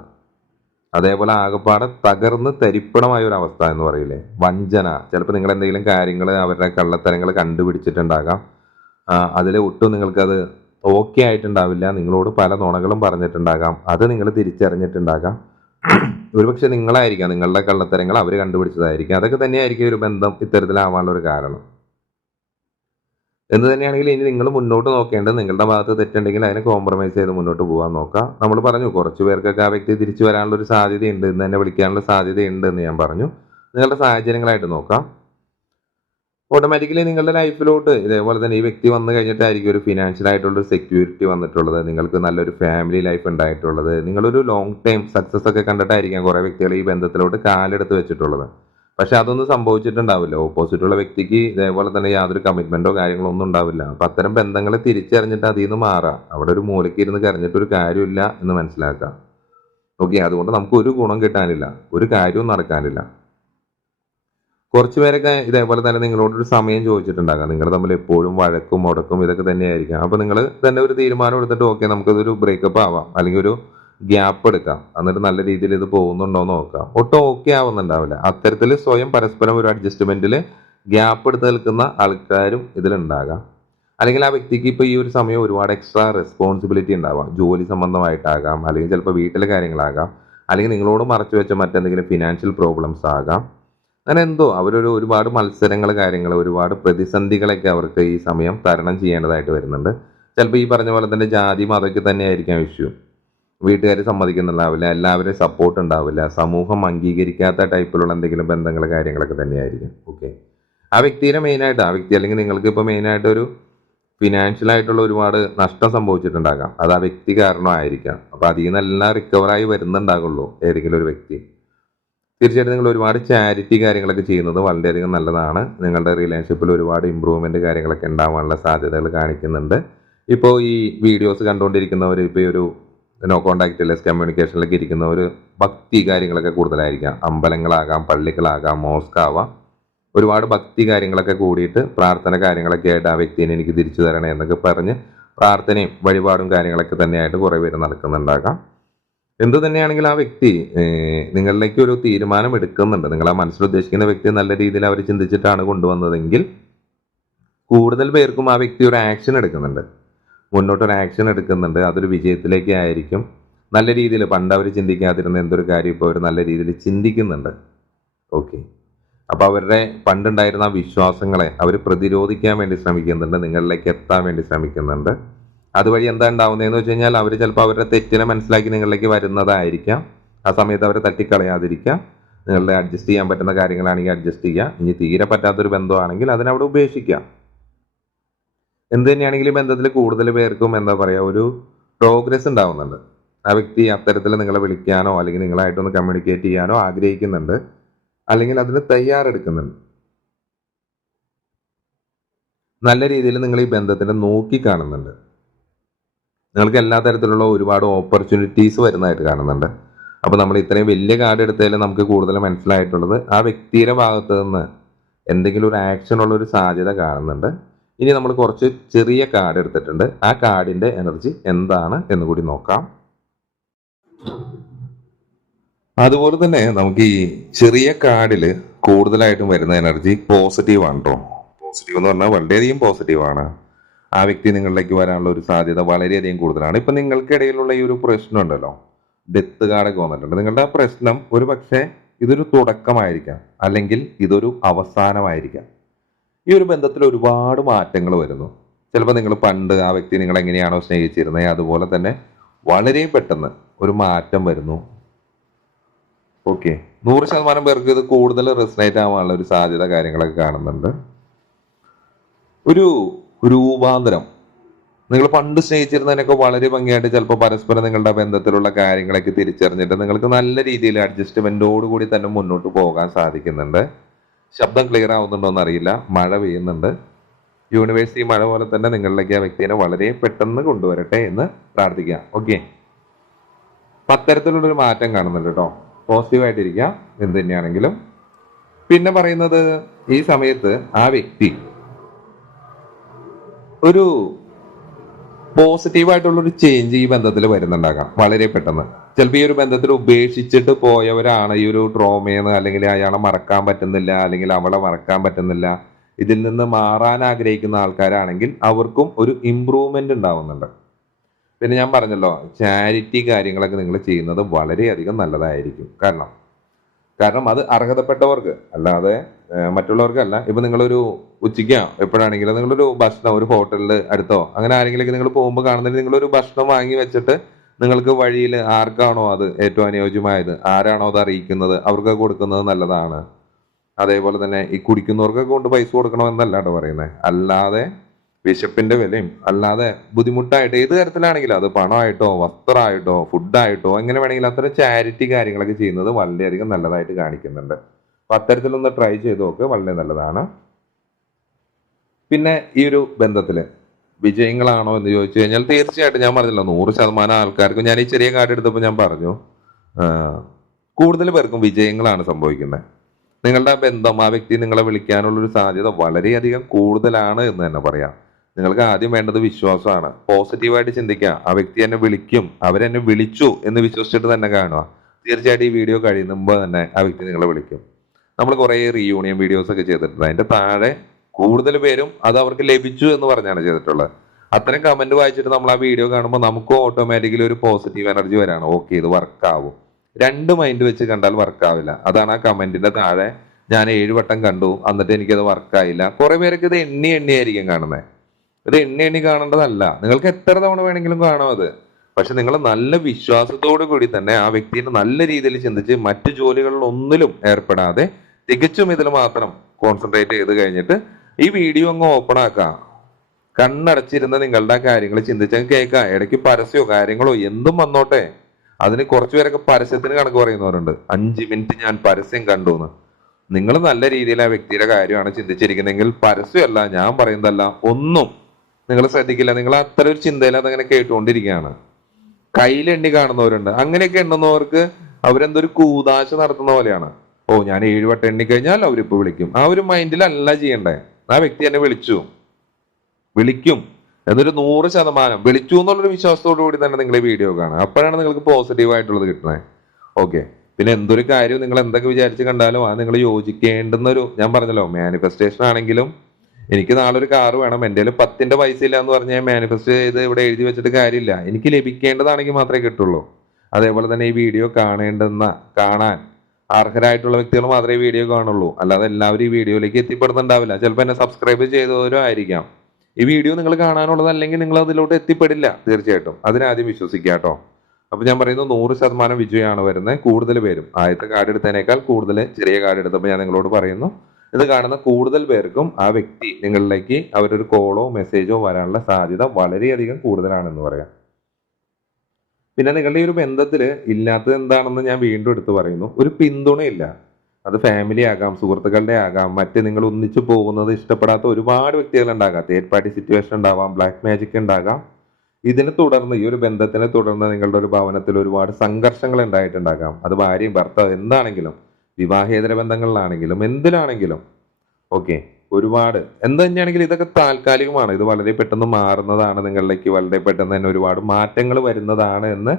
അതേപോലെ ആകെപ്പാടെ തകർന്ന് തരിപ്പണമായ ഒരു അവസ്ഥ എന്ന് പറയില്ലേ? വഞ്ചന. ചിലപ്പോൾ നിങ്ങൾ എന്തെങ്കിലും കാര്യങ്ങൾ അവരുടെ കള്ളത്തരങ്ങൾ കണ്ടുപിടിച്ചിട്ടുണ്ടാകാം. അതിൽ ഒട്ടും നിങ്ങൾക്കത് ഓക്കെ ആയിട്ടുണ്ടാവില്ല. നിങ്ങളോട് പല നുണകളും പറഞ്ഞിട്ടുണ്ടാകാം. അത് നിങ്ങൾ തിരിച്ചറിഞ്ഞിട്ടുണ്ടാകാം. ഒരുപക്ഷെ നിങ്ങളായിരിക്കാം നിങ്ങളുടെ കള്ളത്തരങ്ങൾ അവർ കണ്ടുപിടിച്ചതായിരിക്കും. അതൊക്കെ തന്നെയായിരിക്കും ഒരു ബന്ധം ഇത്തരത്തിലാവാനുള്ള ഒരു കാരണം. എന്ത് തന്നെയാണെങ്കിലും ഇനി നിങ്ങൾ മുന്നോട്ട് നോക്കേണ്ടത് നിങ്ങളുടെ ഭാഗത്ത് തെറ്റുണ്ടെങ്കിൽ അതിനെ കോംപ്രമൈസ് ചെയ്ത് മുന്നോട്ട് പോകാൻ നോക്കാം. നമ്മൾ പറഞ്ഞു കുറച്ച് പേർക്കൊക്കെ ആ വ്യക്തി തിരിച്ചു വരാനുള്ള ഒരു സാധ്യതയുണ്ട് ഇന്ന് തന്നെ വിളിക്കാനുള്ള സാധ്യതയുണ്ട് എന്ന് ഞാൻ പറഞ്ഞു. നിങ്ങളുടെ സാഹചര്യങ്ങളായിട്ട് നോക്കാം. ഓട്ടോമാറ്റിക്കലി നിങ്ങളുടെ ലൈഫിലോട്ട് ഇതേപോലെ തന്നെ ഈ വ്യക്തി വന്നു കഴിഞ്ഞിട്ടായിരിക്കും ഒരു ഫിനാൻഷ്യൽ ആയിട്ടുള്ള ഒരു സെക്യൂരിറ്റി വന്നിട്ടുള്ളത്. നിങ്ങൾക്ക് നല്ലൊരു ഫാമിലി ലൈഫ് ഉണ്ടായിട്ടുള്ളത്. നിങ്ങളൊരു ലോങ് ടൈം സക്സസ് ഒക്കെ കണ്ടിട്ടായിരിക്കാം കുറേ വ്യക്തികൾ ഈ ബന്ധത്തിലോട്ട് കാലെടുത്ത് വെച്ചിട്ടുള്ളത്. പക്ഷെ അതൊന്നും സംഭവിച്ചിട്ടുണ്ടാവില്ല. ഓപ്പോസിറ്റുള്ള വ്യക്തിക്ക് ഇതേപോലെ തന്നെ യാതൊരു കമ്മിറ്റ്മെന്റോ കാര്യങ്ങളോ ഒന്നും ഉണ്ടാവില്ല. അപ്പൊ അത്തരം ബന്ധങ്ങളെ തിരിച്ചറിഞ്ഞിട്ട് അതിൽ നിന്ന് മാറാം. അവിടെ ഒരു മൂലയ്ക്ക് ഇരുന്ന് കരഞ്ഞിട്ട് ഒരു കാര്യമില്ല എന്ന് മനസ്സിലാക്കാം. ഓക്കെ അതുകൊണ്ട് നമുക്ക് ഒരു ഗുണം കിട്ടാനില്ല. ഒരു കാര്യവും നടക്കാനില്ല. കുറച്ച് പേരൊക്കെ ഇതേപോലെ തന്നെ നിങ്ങളോടൊരു സമയം ചോദിച്ചിട്ടുണ്ടാകാം. നിങ്ങൾ തമ്മിൽ എപ്പോഴും വഴക്കും മുടക്കും ഇതൊക്കെ തന്നെയായിരിക്കാം. അപ്പൊ നിങ്ങൾ തന്നെ ഒരു തീരുമാനം എടുത്തിട്ട് ഓക്കെ നമുക്കതൊരു ബ്രേക്കപ്പ് ആവാം. അല്ലെങ്കിൽ ഒരു ഗ്യാപ്പ് എടുക്കാം. എന്നിട്ട് നല്ല രീതിയിൽ ഇത് പോകുന്നുണ്ടോ എന്ന് നോക്കാം. ഒട്ടും ഓക്കെ ആവുന്നുണ്ടാവില്ല. അത്തരത്തിൽ സ്വയം പരസ്പരം ഒരു അഡ്ജസ്റ്റ്മെന്റിൽ ഗ്യാപ്പ് എടുത്ത് നിൽക്കുന്ന ആൾക്കാരും ഇതിലുണ്ടാകാം. അല്ലെങ്കിൽ ആ വ്യക്തിക്ക് ഇപ്പോൾ ഈ ഒരു സമയം ഒരുപാട് എക്സ്ട്രാ റെസ്പോൺസിബിലിറ്റി ഉണ്ടാവാം. ജോലി സംബന്ധമായിട്ടാകാം. അല്ലെങ്കിൽ ചിലപ്പോൾ വീട്ടിലെ കാര്യങ്ങളാകാം. അല്ലെങ്കിൽ നിങ്ങളോട് മറച്ചു വെച്ച മറ്റെന്തെങ്കിലും ഫിനാൻഷ്യൽ പ്രോബ്ലംസ് ആകാം. അങ്ങനെ എന്തോ അവരൊരു ഒരുപാട് മത്സരങ്ങൾ കാര്യങ്ങൾ ഒരുപാട് പ്രതിസന്ധികളൊക്കെ അവർക്ക് ഈ സമയം തരണം ചെയ്യേണ്ടതായിട്ട് വരുന്നുണ്ട്. ചിലപ്പോൾ ഈ പറഞ്ഞ പോലെ തന്നെ ജാതി മതമൊക്കെ തന്നെയായിരിക്കാം ഇഷ്യൂ. വീട്ടുകാർ സമ്മതിക്കുന്നുണ്ടാവില്ല എല്ലാവരും സപ്പോർട്ട് ഉണ്ടാവില്ല സമൂഹം അംഗീകരിക്കാത്ത ടൈപ്പിലുള്ള എന്തെങ്കിലും ബന്ധങ്ങൾ കാര്യങ്ങളൊക്കെ തന്നെയായിരിക്കും. ഓക്കെ ആ വ്യക്തിയുടെ മെയിനായിട്ട് ആ വ്യക്തി അല്ലെങ്കിൽ നിങ്ങൾക്ക് ഇപ്പോൾ മെയിനായിട്ട് ഒരു ഫിനാൻഷ്യൽ ആയിട്ടുള്ള ഒരുപാട് നഷ്ടം സംഭവിച്ചിട്ടുണ്ടാകാം. അത് ആ വ്യക്തി കാരണമായിരിക്കാം. അപ്പോൾ അതിൽ നിന്നെല്ലാം റിക്കവറായി വരുന്നുണ്ടാകുള്ളൂ ഏതെങ്കിലും ഒരു വ്യക്തി. തീർച്ചയായിട്ടും നിങ്ങൾ ഒരുപാട് ചാരിറ്റി കാര്യങ്ങളൊക്കെ ചെയ്യുന്നത് വളരെയധികം നല്ലതാണ്. നിങ്ങളുടെ റിലേഷൻഷിപ്പിൽ ഒരുപാട് ഇമ്പ്രൂവ്മെന്റ് കാര്യങ്ങളൊക്കെ ഉണ്ടാവാനുള്ള സാധ്യതകൾ കാണിക്കുന്നുണ്ട്. ഇപ്പോൾ ഈ വീഡിയോസ് കണ്ടുകൊണ്ടിരിക്കുന്നവർ ഇപ്പോൾ ഈ ഒരു നോ കോണ്ടാക്ട് ലെസ് കമ്മ്യൂണിക്കേഷനിലൊക്കെ ഇരിക്കുന്നവർ ഭക്തി കാര്യങ്ങളൊക്കെ കൂടുതലായിരിക്കാം. അമ്പലങ്ങളാകാം പള്ളികളാകാം മോസ്കാവാം ഒരുപാട് ഭക്തി കാര്യങ്ങളൊക്കെ കൂടിയിട്ട് പ്രാർത്ഥന കാര്യങ്ങളൊക്കെ ആയിട്ട് ആ വ്യക്തിനെ എനിക്ക് തിരിച്ചു തരണേ എന്നൊക്കെ പറഞ്ഞ് പ്രാർത്ഥനയും വഴിപാടും കാര്യങ്ങളൊക്കെ തന്നെയായിട്ട് കുറേ പേര് നടക്കുന്നുണ്ടാകാം. എന്ത് തന്നെയാണെങ്കിൽ ആ വ്യക്തി നിങ്ങളിലേക്ക് ഒരു തീരുമാനം എടുക്കുന്നുണ്ട്. നിങ്ങൾ ആ മനസ്സിൽ ഉദ്ദേശിക്കുന്ന വ്യക്തി നല്ല രീതിയിൽ അവർ ചിന്തിച്ചിട്ടാണ് കൊണ്ടുവന്നതെങ്കിൽ കൂടുതൽ പേർക്കും ആ വ്യക്തി ഒരു ആക്ഷൻ എടുക്കുന്നുണ്ട്. മുന്നോട്ടൊരു ആക്ഷൻ എടുക്കുന്നുണ്ട്. അതൊരു വിജയത്തിലേക്ക് ആയിരിക്കും. നല്ല രീതിയിൽ പണ്ട് അവർ ചിന്തിക്കാതിരുന്ന എന്തൊരു കാര്യം ഇപ്പോൾ അവർ നല്ല രീതിയിൽ ചിന്തിക്കുന്നുണ്ട്. ഓക്കെ. അപ്പോൾ അവരുടെ പണ്ടുണ്ടായിരുന്ന ആ വിശ്വാസങ്ങളെ അവർ പ്രതിരോധിക്കാൻ വേണ്ടി ശ്രമിക്കുന്നുണ്ട്. നിങ്ങളിലേക്ക് എത്താൻ വേണ്ടി ശ്രമിക്കുന്നുണ്ട്. അതുവഴി എന്താ ഉണ്ടാവുന്നതെന്ന് വെച്ച് കഴിഞ്ഞാൽ അവർ ചിലപ്പോൾ അവരുടെ തെറ്റിനെ മനസ്സിലാക്കി നിങ്ങളിലേക്ക് വരുന്നതായിരിക്കാം. ആ സമയത്ത് അവരെ തട്ടിക്കളയാതിരിക്കാം. നിങ്ങളുടെ അഡ്ജസ്റ്റ് ചെയ്യാൻ പറ്റുന്ന കാര്യങ്ങളാണെങ്കിൽ അഡ്ജസ്റ്റ് ചെയ്യുക ഇനി തീരെ പറ്റാത്തൊരു ബന്ധമാണെങ്കിൽ അതിനവിടെ ഉപേക്ഷിക്കാം. എന്ത് തന്നെയാണെങ്കിലും ബന്ധത്തിൽ കൂടുതൽ പേർക്കും എന്താ പറയുക ഒരു പ്രോഗ്രസ് ഉണ്ടാവുന്നുണ്ട്. ആ വ്യക്തി അത്തരത്തിൽ നിങ്ങളെ വിളിക്കാനോ അല്ലെങ്കിൽ നിങ്ങളായിട്ടൊന്ന് കമ്മ്യൂണിക്കേറ്റ് ചെയ്യാനോ ആഗ്രഹിക്കുന്നുണ്ട്. അല്ലെങ്കിൽ അതിന് തയ്യാറെടുക്കുന്നുണ്ട്. നല്ല രീതിയിൽ നിങ്ങൾ ഈ ബന്ധത്തിനെ നോക്കി കാണുന്നുണ്ട്. നിങ്ങൾക്ക് എല്ലാ തരത്തിലുള്ള ഒരുപാട് ഓപ്പർച്യൂണിറ്റീസ് വരുന്നതായിട്ട് കാണുന്നുണ്ട്. അപ്പോൾ നമ്മൾ ഇത്രയും വലിയ കാർഡ് എടുത്തതിൽ നമുക്ക് കൂടുതൽ മനസ്സിലായിട്ടുള്ളത് ആ വ്യക്തിയുടെ ഭാഗത്ത് നിന്ന് എന്തെങ്കിലും ഒരു ആക്ഷൻ ഉള്ള ഒരു സാധ്യത കാണുന്നുണ്ട്. ഇനി നമ്മൾ കുറച്ച് ചെറിയ കാർഡ് എടുത്തിട്ടുണ്ട്. ആ കാർഡിന്റെ എനർജി എന്താണ് എന്ന് കൂടി നോക്കാം. അതുപോലെ തന്നെ നമുക്ക് ഈ ചെറിയ കാർഡിൽ കൂടുതലായിട്ടും വരുന്ന എനർജി പോസിറ്റീവ് ആണ് കേട്ടോ പോസിറ്റീവ് എന്ന് പറഞ്ഞാൽ വളരെയധികം പോസിറ്റീവ് ആണ്. ആ വ്യക്തി നിങ്ങളിലേക്ക് വരാനുള്ള ഒരു സാധ്യത വളരെയധികം കൂടുതലാണ്. ഇപ്പൊ നിങ്ങൾക്കിടയിലുള്ള ഈ ഒരു പ്രശ്നം ഉണ്ടല്ലോ ഡെത്ത് കാർഡൊക്കെ വന്നിട്ടുണ്ട്. നിങ്ങളുടെ ആ പ്രശ്നം ഒരു പക്ഷേ ഇതൊരു തുടക്കമായിരിക്കാം. അല്ലെങ്കിൽ ഇതൊരു അവസാനമായിരിക്കാം. ഈ ഒരു ബന്ധത്തിൽ ഒരുപാട് മാറ്റങ്ങൾ വരുന്നു. ചിലപ്പോൾ നിങ്ങൾ പണ്ട് ആ വ്യക്തി നിങ്ങൾ എങ്ങനെയാണോ സ്നേഹിച്ചിരുന്നത് അതുപോലെ തന്നെ വളരെ പെട്ടെന്ന് ഒരു മാറ്റം വരുന്നു. ഓക്കെ. നൂറ് ശതമാനം പേർക്ക് ഇത് കൂടുതൽ റെസിനേറ്റ് ആവാനുള്ള ഒരു സാധ്യത കാര്യങ്ങളൊക്കെ കാണുന്നുണ്ട്. ഒരു രൂപാന്തരം. നിങ്ങൾ പണ്ട് സ്നേഹിച്ചിരുന്നതിനൊക്കെ വളരെ ഭംഗിയായിട്ട് ചിലപ്പോൾ പരസ്പരം നിങ്ങളുടെ ബന്ധത്തിലുള്ള കാര്യങ്ങളൊക്കെ തിരിച്ചറിഞ്ഞിട്ട് നിങ്ങൾക്ക് നല്ല രീതിയിൽ അഡ്ജസ്റ്റ്മെന്റോടുകൂടി തന്നെ മുന്നോട്ട് പോകാൻ സാധിക്കുന്നുണ്ട്. ശബ്ദം ക്ലിയർ ആവുന്നുണ്ടോ എന്നറിയില്ല. മഴ പെയ്യുന്നുണ്ട്. യൂണിവേഴ്സിറ്റി മഴ പോലെ തന്നെ നിങ്ങളിലേക്ക് ആ വ്യക്തിനെ വളരെ പെട്ടെന്ന് കൊണ്ടുവരട്ടെ എന്ന് പ്രാർത്ഥിക്കാം. ഓക്കെ അത്തരത്തിലുള്ളൊരു മാറ്റം കാണുന്നുണ്ട് കേട്ടോ പോസിറ്റീവായിട്ടിരിക്കുക എന്ത് തന്നെയാണെങ്കിലും. പിന്നെ പറയുന്നത് ഈ സമയത്ത് ആ വ്യക്തി ഒരു പോസിറ്റീവായിട്ടുള്ള ഒരു ചേഞ്ച് ഈ ബന്ധത്തിൽ വരുന്നുണ്ടാകാം. വളരെ പെട്ടെന്ന്. ചിലപ്പോൾ ഈ ഒരു ബന്ധത്തിൽ ഉപേക്ഷിച്ചിട്ട് പോയവരാണ് ഈ ഒരു ട്രോമയെന്ന് അല്ലെങ്കിൽ അയാളെ മറക്കാൻ പറ്റുന്നില്ല അല്ലെങ്കിൽ അവളെ മറക്കാൻ പറ്റുന്നില്ല. ഇതിൽ നിന്ന് മാറാൻ ആഗ്രഹിക്കുന്ന ആൾക്കാരാണെങ്കിൽ അവർക്കും ഒരു ഇമ്പ്രൂവ്മെന്റ് ഉണ്ടാവുന്നുണ്ട്. പിന്നെ ഞാൻ പറഞ്ഞല്ലോ ചാരിറ്റി കാര്യങ്ങളൊക്കെ നിങ്ങൾ ചെയ്യുന്നത് വളരെയധികം നല്ലതായിരിക്കും. കാരണം കാരണം അത് അർഹതപ്പെട്ടവർക്ക് അല്ലാതെ മറ്റുള്ളവർക്കല്ല ഇപ്പൊ നിങ്ങളൊരു ഉച്ചയ്ക്കോ എപ്പോഴാണെങ്കിലും നിങ്ങളൊരു ഭക്ഷണം ഒരു ഹോട്ടലിൽ അടുത്തോ അങ്ങനെ ആരെങ്കിലും നിങ്ങൾ പോകുമ്പോൾ കാണുന്നതിന് നിങ്ങളൊരു ഭക്ഷണം വാങ്ങി വെച്ചിട്ട് നിങ്ങൾക്ക് വഴിയിൽ ആർക്കാണോ അത് ഏറ്റവും അനുയോജ്യമായത്? ആരാണോ അത് അറിയിക്കുന്നത്? അവർക്ക് കൊടുക്കുന്നത് നല്ലതാണ്. അതേപോലെ തന്നെ ഈ കുടിക്കുന്നവർക്കൊക്കെ കൊണ്ട് പൈസ കൊടുക്കണമെന്നല്ല കേട്ടോ പറയുന്നത് അല്ലാതെ വിശപ്പിന്റെ വിലയും അല്ലാതെ ബുദ്ധിമുട്ടായിട്ട് ഏത് തരത്തിലാണെങ്കിലും അത് പണമായിട്ടോ വസ്ത്രമായിട്ടോ ഫുഡായിട്ടോ എങ്ങനെ വേണമെങ്കിലും അത്തരം ചാരിറ്റി കാര്യങ്ങളൊക്കെ ചെയ്യുന്നത് വളരെയധികം നല്ലതായിട്ട് കാണിക്കുന്നുണ്ട്. അപ്പൊ അത്തരത്തിലൊന്ന് ട്രൈ ചെയ്ത് നോക്ക് വളരെ നല്ലതാണ്. പിന്നെ ഈ ഒരു ബന്ധത്തിൽ വിജയങ്ങളാണോ എന്ന് ചോദിച്ചു കഴിഞ്ഞാൽ തീർച്ചയായിട്ടും ഞാൻ പറഞ്ഞില്ല നൂറ് ശതമാനം ആൾക്കാർക്കും ഞാൻ ഈ ചെറിയ കാർഡ് എടുത്തപ്പോൾ ഞാൻ പറഞ്ഞു കൂടുതൽ പേർക്കും വിജയങ്ങളാണ് സംഭവിക്കുന്നത്. നിങ്ങളുടെ ബന്ധം ആ വ്യക്തി നിങ്ങളെ വിളിക്കാനുള്ള ഒരു സാധ്യത വളരെയധികം കൂടുതലാണ് എന്ന് തന്നെ പറയാം. നിങ്ങൾക്ക് ആദ്യം വേണ്ടത് വിശ്വാസമാണ്. പോസിറ്റീവായിട്ട് ചിന്തിക്കുക. ആ വ്യക്തി എന്നെ വിളിക്കും. അവരെന്നെ വിളിച്ചു എന്ന് വിശ്വസിച്ചിട്ട് തന്നെ കാണുക. തീർച്ചയായിട്ടും ഈ വീഡിയോ കഴിയുമ്പോൾ തന്നെ ആ വ്യക്തി നിങ്ങളെ വിളിക്കും. നമ്മൾ കുറേ റീയൂണിയൻ വീഡിയോസ് ഒക്കെ ചെയ്തിട്ടുണ്ട്. അതിന്റെ താഴെ കൂടുതൽ പേരും അത് അവർക്ക് ലഭിച്ചു എന്ന് പറഞ്ഞാണ് ചെയ്തിട്ടുള്ളത്. അത്തരം കമന്റ് വായിച്ചിട്ട് നമ്മൾ ആ വീഡിയോ കാണുമ്പോൾ നമുക്ക് ഓട്ടോമാറ്റിക്കലി ഒരു പോസിറ്റീവ് എനർജി വരാണ്. ഓക്കെ ഇത് വർക്ക് ആവും. രണ്ട് മൈൻഡ് വെച്ച് കണ്ടാൽ വർക്ക് ആവില്ല. അതാണ് ആ കമന്റിന്റെ താഴെ ഞാൻ ഏഴ് വട്ടം കണ്ടു. എന്നിട്ട് എനിക്കത് വർക്കായില്ല കുറെ പേരൊക്കെ ഇത് എണ്ണി എണ്ണിയായിരിക്കും കാണുന്നത്. ഇത് എണ്ണി എണ്ണി കാണേണ്ടതല്ല. നിങ്ങൾക്ക് എത്ര തവണ വേണമെങ്കിലും കാണാം അത്. പക്ഷെ നിങ്ങൾ നല്ല വിശ്വാസത്തോടു കൂടി തന്നെ ആ വ്യക്തിയെ നല്ല രീതിയിൽ ചിന്തിച്ച് മറ്റു ജോലികളിൽ ഒന്നിലും ഏർപ്പെടാതെ തികച്ചും ഇതിൽ മാത്രം കോൺസെൻട്രേറ്റ് ചെയ്ത് കഴിഞ്ഞിട്ട് ഈ വീഡിയോ അങ്ങ് ഓപ്പൺ ആക്കാം. കണ്ണടച്ചിരുന്ന നിങ്ങളുടെ കാര്യങ്ങൾ ചിന്തിച്ചങ്ങ് കേൾക്കാം. ഇടയ്ക്ക് പരസ്യമോ കാര്യങ്ങളോ എന്തും വന്നോട്ടെ. അതിന് കുറച്ചു പേരൊക്കെ പരസ്യത്തിന് കണക്ക് പറയുന്നവരുണ്ട്. അഞ്ച് മിനിറ്റ് ഞാൻ പരസ്യം കണ്ടു എന്ന് നിങ്ങൾ നല്ല രീതിയിൽ ആ വ്യക്തിയുടെ കാര്യമാണ് ചിന്തിച്ചിരിക്കുന്നതെങ്കിൽ പരസ്യമല്ല ഞാൻ പറയുന്നതല്ല ഒന്നും നിങ്ങൾ ശ്രദ്ധിക്കില്ല. നിങ്ങൾ അത്ര ഒരു ചിന്തയിൽ അതങ്ങനെ കേട്ടുകൊണ്ടിരിക്കുകയാണ്. കയ്യിൽ എണ്ണി കാണുന്നവരുണ്ട്. അങ്ങനെയൊക്കെ എണ്ണുന്നവർക്ക് അവരെന്തൊരു കൂതാശ നടത്തുന്ന പോലെയാണ്. ഓ ഞാൻ ഏഴ് വട്ടം എണ്ണി കഴിഞ്ഞാൽ അവരിപ്പോ വിളിക്കും. ആ ഒരു മൈൻഡിൽ മൈൻഡിലല്ല ചെയ്യണ്ടേ. ആ വ്യക്തി എന്നെ വിളിച്ചു. വിളിക്കും. എന്നൊരു നൂറ് ശതമാനം. വിളിച്ചു എന്നുള്ളൊരു വിശ്വാസത്തോടു കൂടി തന്നെ നിങ്ങൾ ഈ വീഡിയോ കാണുക. അപ്പോഴാണ് നിങ്ങൾക്ക് പോസിറ്റീവ് ആയിട്ടുള്ളത് കിട്ടുന്നത് ഓക്കെ പിന്നെ എന്തൊരു കാര്യം നിങ്ങൾ എന്തൊക്കെ വിചാരിച്ച് കണ്ടാലും ആ നിങ്ങൾ യോജിക്കേണ്ടുന്ന ഒരു ഞാൻ പറഞ്ഞല്ലോ മാനിഫെസ്റ്റേഷൻ ആണെങ്കിലും എനിക്ക് നാളെ ഒരു കാറ് വേണം. എന്റെ കയ്യിൽ പത്തിന്റെ പൈസ ഇല്ല എന്ന് പറഞ്ഞാൽ മാനിഫെസ്റ്റ് ചെയ്ത് ഇവിടെ എഴുതി വെച്ചിട്ട് കാര്യമില്ല. എനിക്ക് ലഭിക്കേണ്ടതാണെങ്കിൽ മാത്രമേ കിട്ടുള്ളൂ. അതേപോലെ തന്നെ ഈ വീഡിയോ കാണേണ്ടെന്ന കാണാൻ അർഹരായിട്ടുള്ള വ്യക്തികൾ മാത്രമേ വീഡിയോ കാണുള്ളൂ. അല്ലാതെ എല്ലാവരും ഈ വീഡിയോയിലേക്ക് എത്തിപ്പെടുന്നുണ്ടാവില്ല. ചിലപ്പോൾ എന്നെ സബ്സ്ക്രൈബ് ചെയ്തവരും ആയിരിക്കാം. ഈ വീഡിയോ നിങ്ങൾ കാണാനുള്ളതല്ലെങ്കിൽ നിങ്ങൾ അതിലോട്ട് എത്തിപ്പെടില്ല തീർച്ചയായിട്ടും. അതിനാദ്യം വിശ്വസിക്കുക കേട്ടോ. അപ്പൊ ഞാൻ പറയുന്നത് നൂറ് ശതമാനം വിജയമാണ് വരുന്നത് കൂടുതൽ പേരും. ആദ്യത്തെ കാർഡ് എടുത്തതിനേക്കാൾ കൂടുതൽ ചെറിയ കാർഡ് എടുത്തപ്പോൾ ഞാൻ നിങ്ങളോട് പറയുന്നു. ഇത് കാണുന്ന കൂടുതൽ പേർക്കും ആ വ്യക്തി നിങ്ങളിലേക്ക് അവരൊരു കോളോ മെസ്സേജോ വരാനുള്ള സാധ്യത വളരെയധികം കൂടുതലാണെന്ന് പറയാം. പിന്നെ നിങ്ങളുടെ ഈ ഒരു ബന്ധത്തിൽ ഇല്ലാത്തത് എന്താണെന്ന് ഞാൻ വീണ്ടും എടുത്തു പറയുന്നു. ഒരു പിന്തുണയില്ല. അത് ഫാമിലി ആകാം സുഹൃത്തുക്കളുടെ ആകാം മറ്റ് നിങ്ങൾ ഒന്നിച്ചു പോകുന്നത് ഇഷ്ടപ്പെടാത്ത ഒരുപാട് വ്യക്തികൾ ഉണ്ടാകാം. തേർഡ് പാർട്ടി സിറ്റുവേഷൻ ഉണ്ടാവാം ബ്ലാക്ക് മാജിക് ഉണ്ടാകാം. ഇതിനെ തുടർന്ന് ഈ ഒരു ബന്ധത്തിനെ തുടർന്ന് നിങ്ങളുടെ ഒരു ഭവനത്തിൽ ഒരുപാട് സംഘർഷങ്ങൾ ഉണ്ടായിട്ടുണ്ടാകാം. അത് ഭാര്യയും ഭർത്താവ് എന്താണെങ്കിലും വിവാഹേതര ബന്ധങ്ങളിലാണെങ്കിലും എന്തിലാണെങ്കിലും ഓക്കെ ഒരുപാട്. എന്ത് തന്നെയാണെങ്കിലും ഇതൊക്കെ താൽക്കാലികമാണ്. ഇത് വളരെ പെട്ടെന്ന് മാറുന്നതാണ് നിങ്ങളിലേക്ക് വളരെ പെട്ടെന്ന് തന്നെ ഒരുപാട് മാറ്റങ്ങൾ വരുന്നതാണ് എന്ന്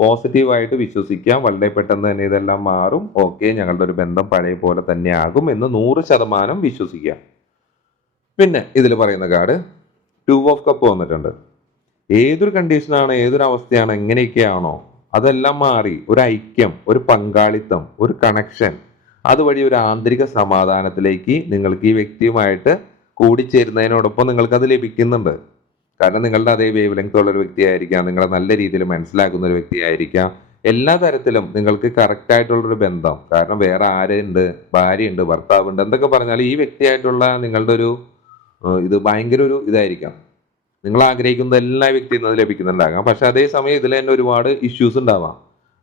പോസിറ്റീവായിട്ട് വിശ്വസിക്കാം. വളരെ പെട്ടെന്ന് തന്നെ ഇതെല്ലാം മാറും. ഓക്കെ ഞങ്ങളുടെ ഒരു ബന്ധം പഴയ പോലെ തന്നെ ആകും എന്ന് നൂറ് ശതമാനം വിശ്വസിക്കാം. പിന്നെ ഇതിൽ പറയുന്ന കാർഡ് ടു ഓഫ് കപ്പ് വന്നിട്ടുണ്ട്. ഏതൊരു കണ്ടീഷനാണ് ഏതൊരു അവസ്ഥയാണ് എങ്ങനെയൊക്കെയാണോ അതെല്ലാം മാറി. ഒരു ഐക്യം ഒരു പങ്കാളിത്തം ഒരു കണക്ഷൻ അതുവഴി ഒരു ആന്തരിക സമാധാനത്തിലേക്ക് നിങ്ങൾക്ക് ഈ വ്യക്തിയുമായിട്ട് കൂടിച്ചേരുന്നതിനോടൊപ്പം നിങ്ങൾക്ക് അത് ലഭിക്കുന്നുണ്ട്. കാരണം നിങ്ങളുടെ അതേ വേവ് ലെങ്ത് ഉള്ള ഒരു വ്യക്തിയായിരിക്കാം നിങ്ങളെ നല്ല രീതിയിൽ മനസ്സിലാക്കുന്ന ഒരു വ്യക്തിയായിരിക്കാം. എല്ലാ തരത്തിലും നിങ്ങൾക്ക് കറക്റ്റ് ആയിട്ടുള്ള ഒരു ബന്ധം. കാരണം വേറെ ആരുണ്ട് ഭാര്യയുണ്ട് ഭർത്താവുണ്ട് എന്തൊക്കെ പറഞ്ഞാൽ ഈ വ്യക്തിയായിട്ടുള്ള നിങ്ങളുടെ ഒരു ഇത് ഭയങ്കര ഒരു ഇതായിരിക്കാം. നിങ്ങൾ ആഗ്രഹിക്കുന്ന എല്ലാ വ്യക്തിയും നിന്ന് ലഭിക്കുന്നുണ്ടാകാം. പക്ഷെ അതേ അതേസമയം ഇതിൽ തന്നെ ഒരുപാട് ഇഷ്യൂസ് ഉണ്ടാവാം.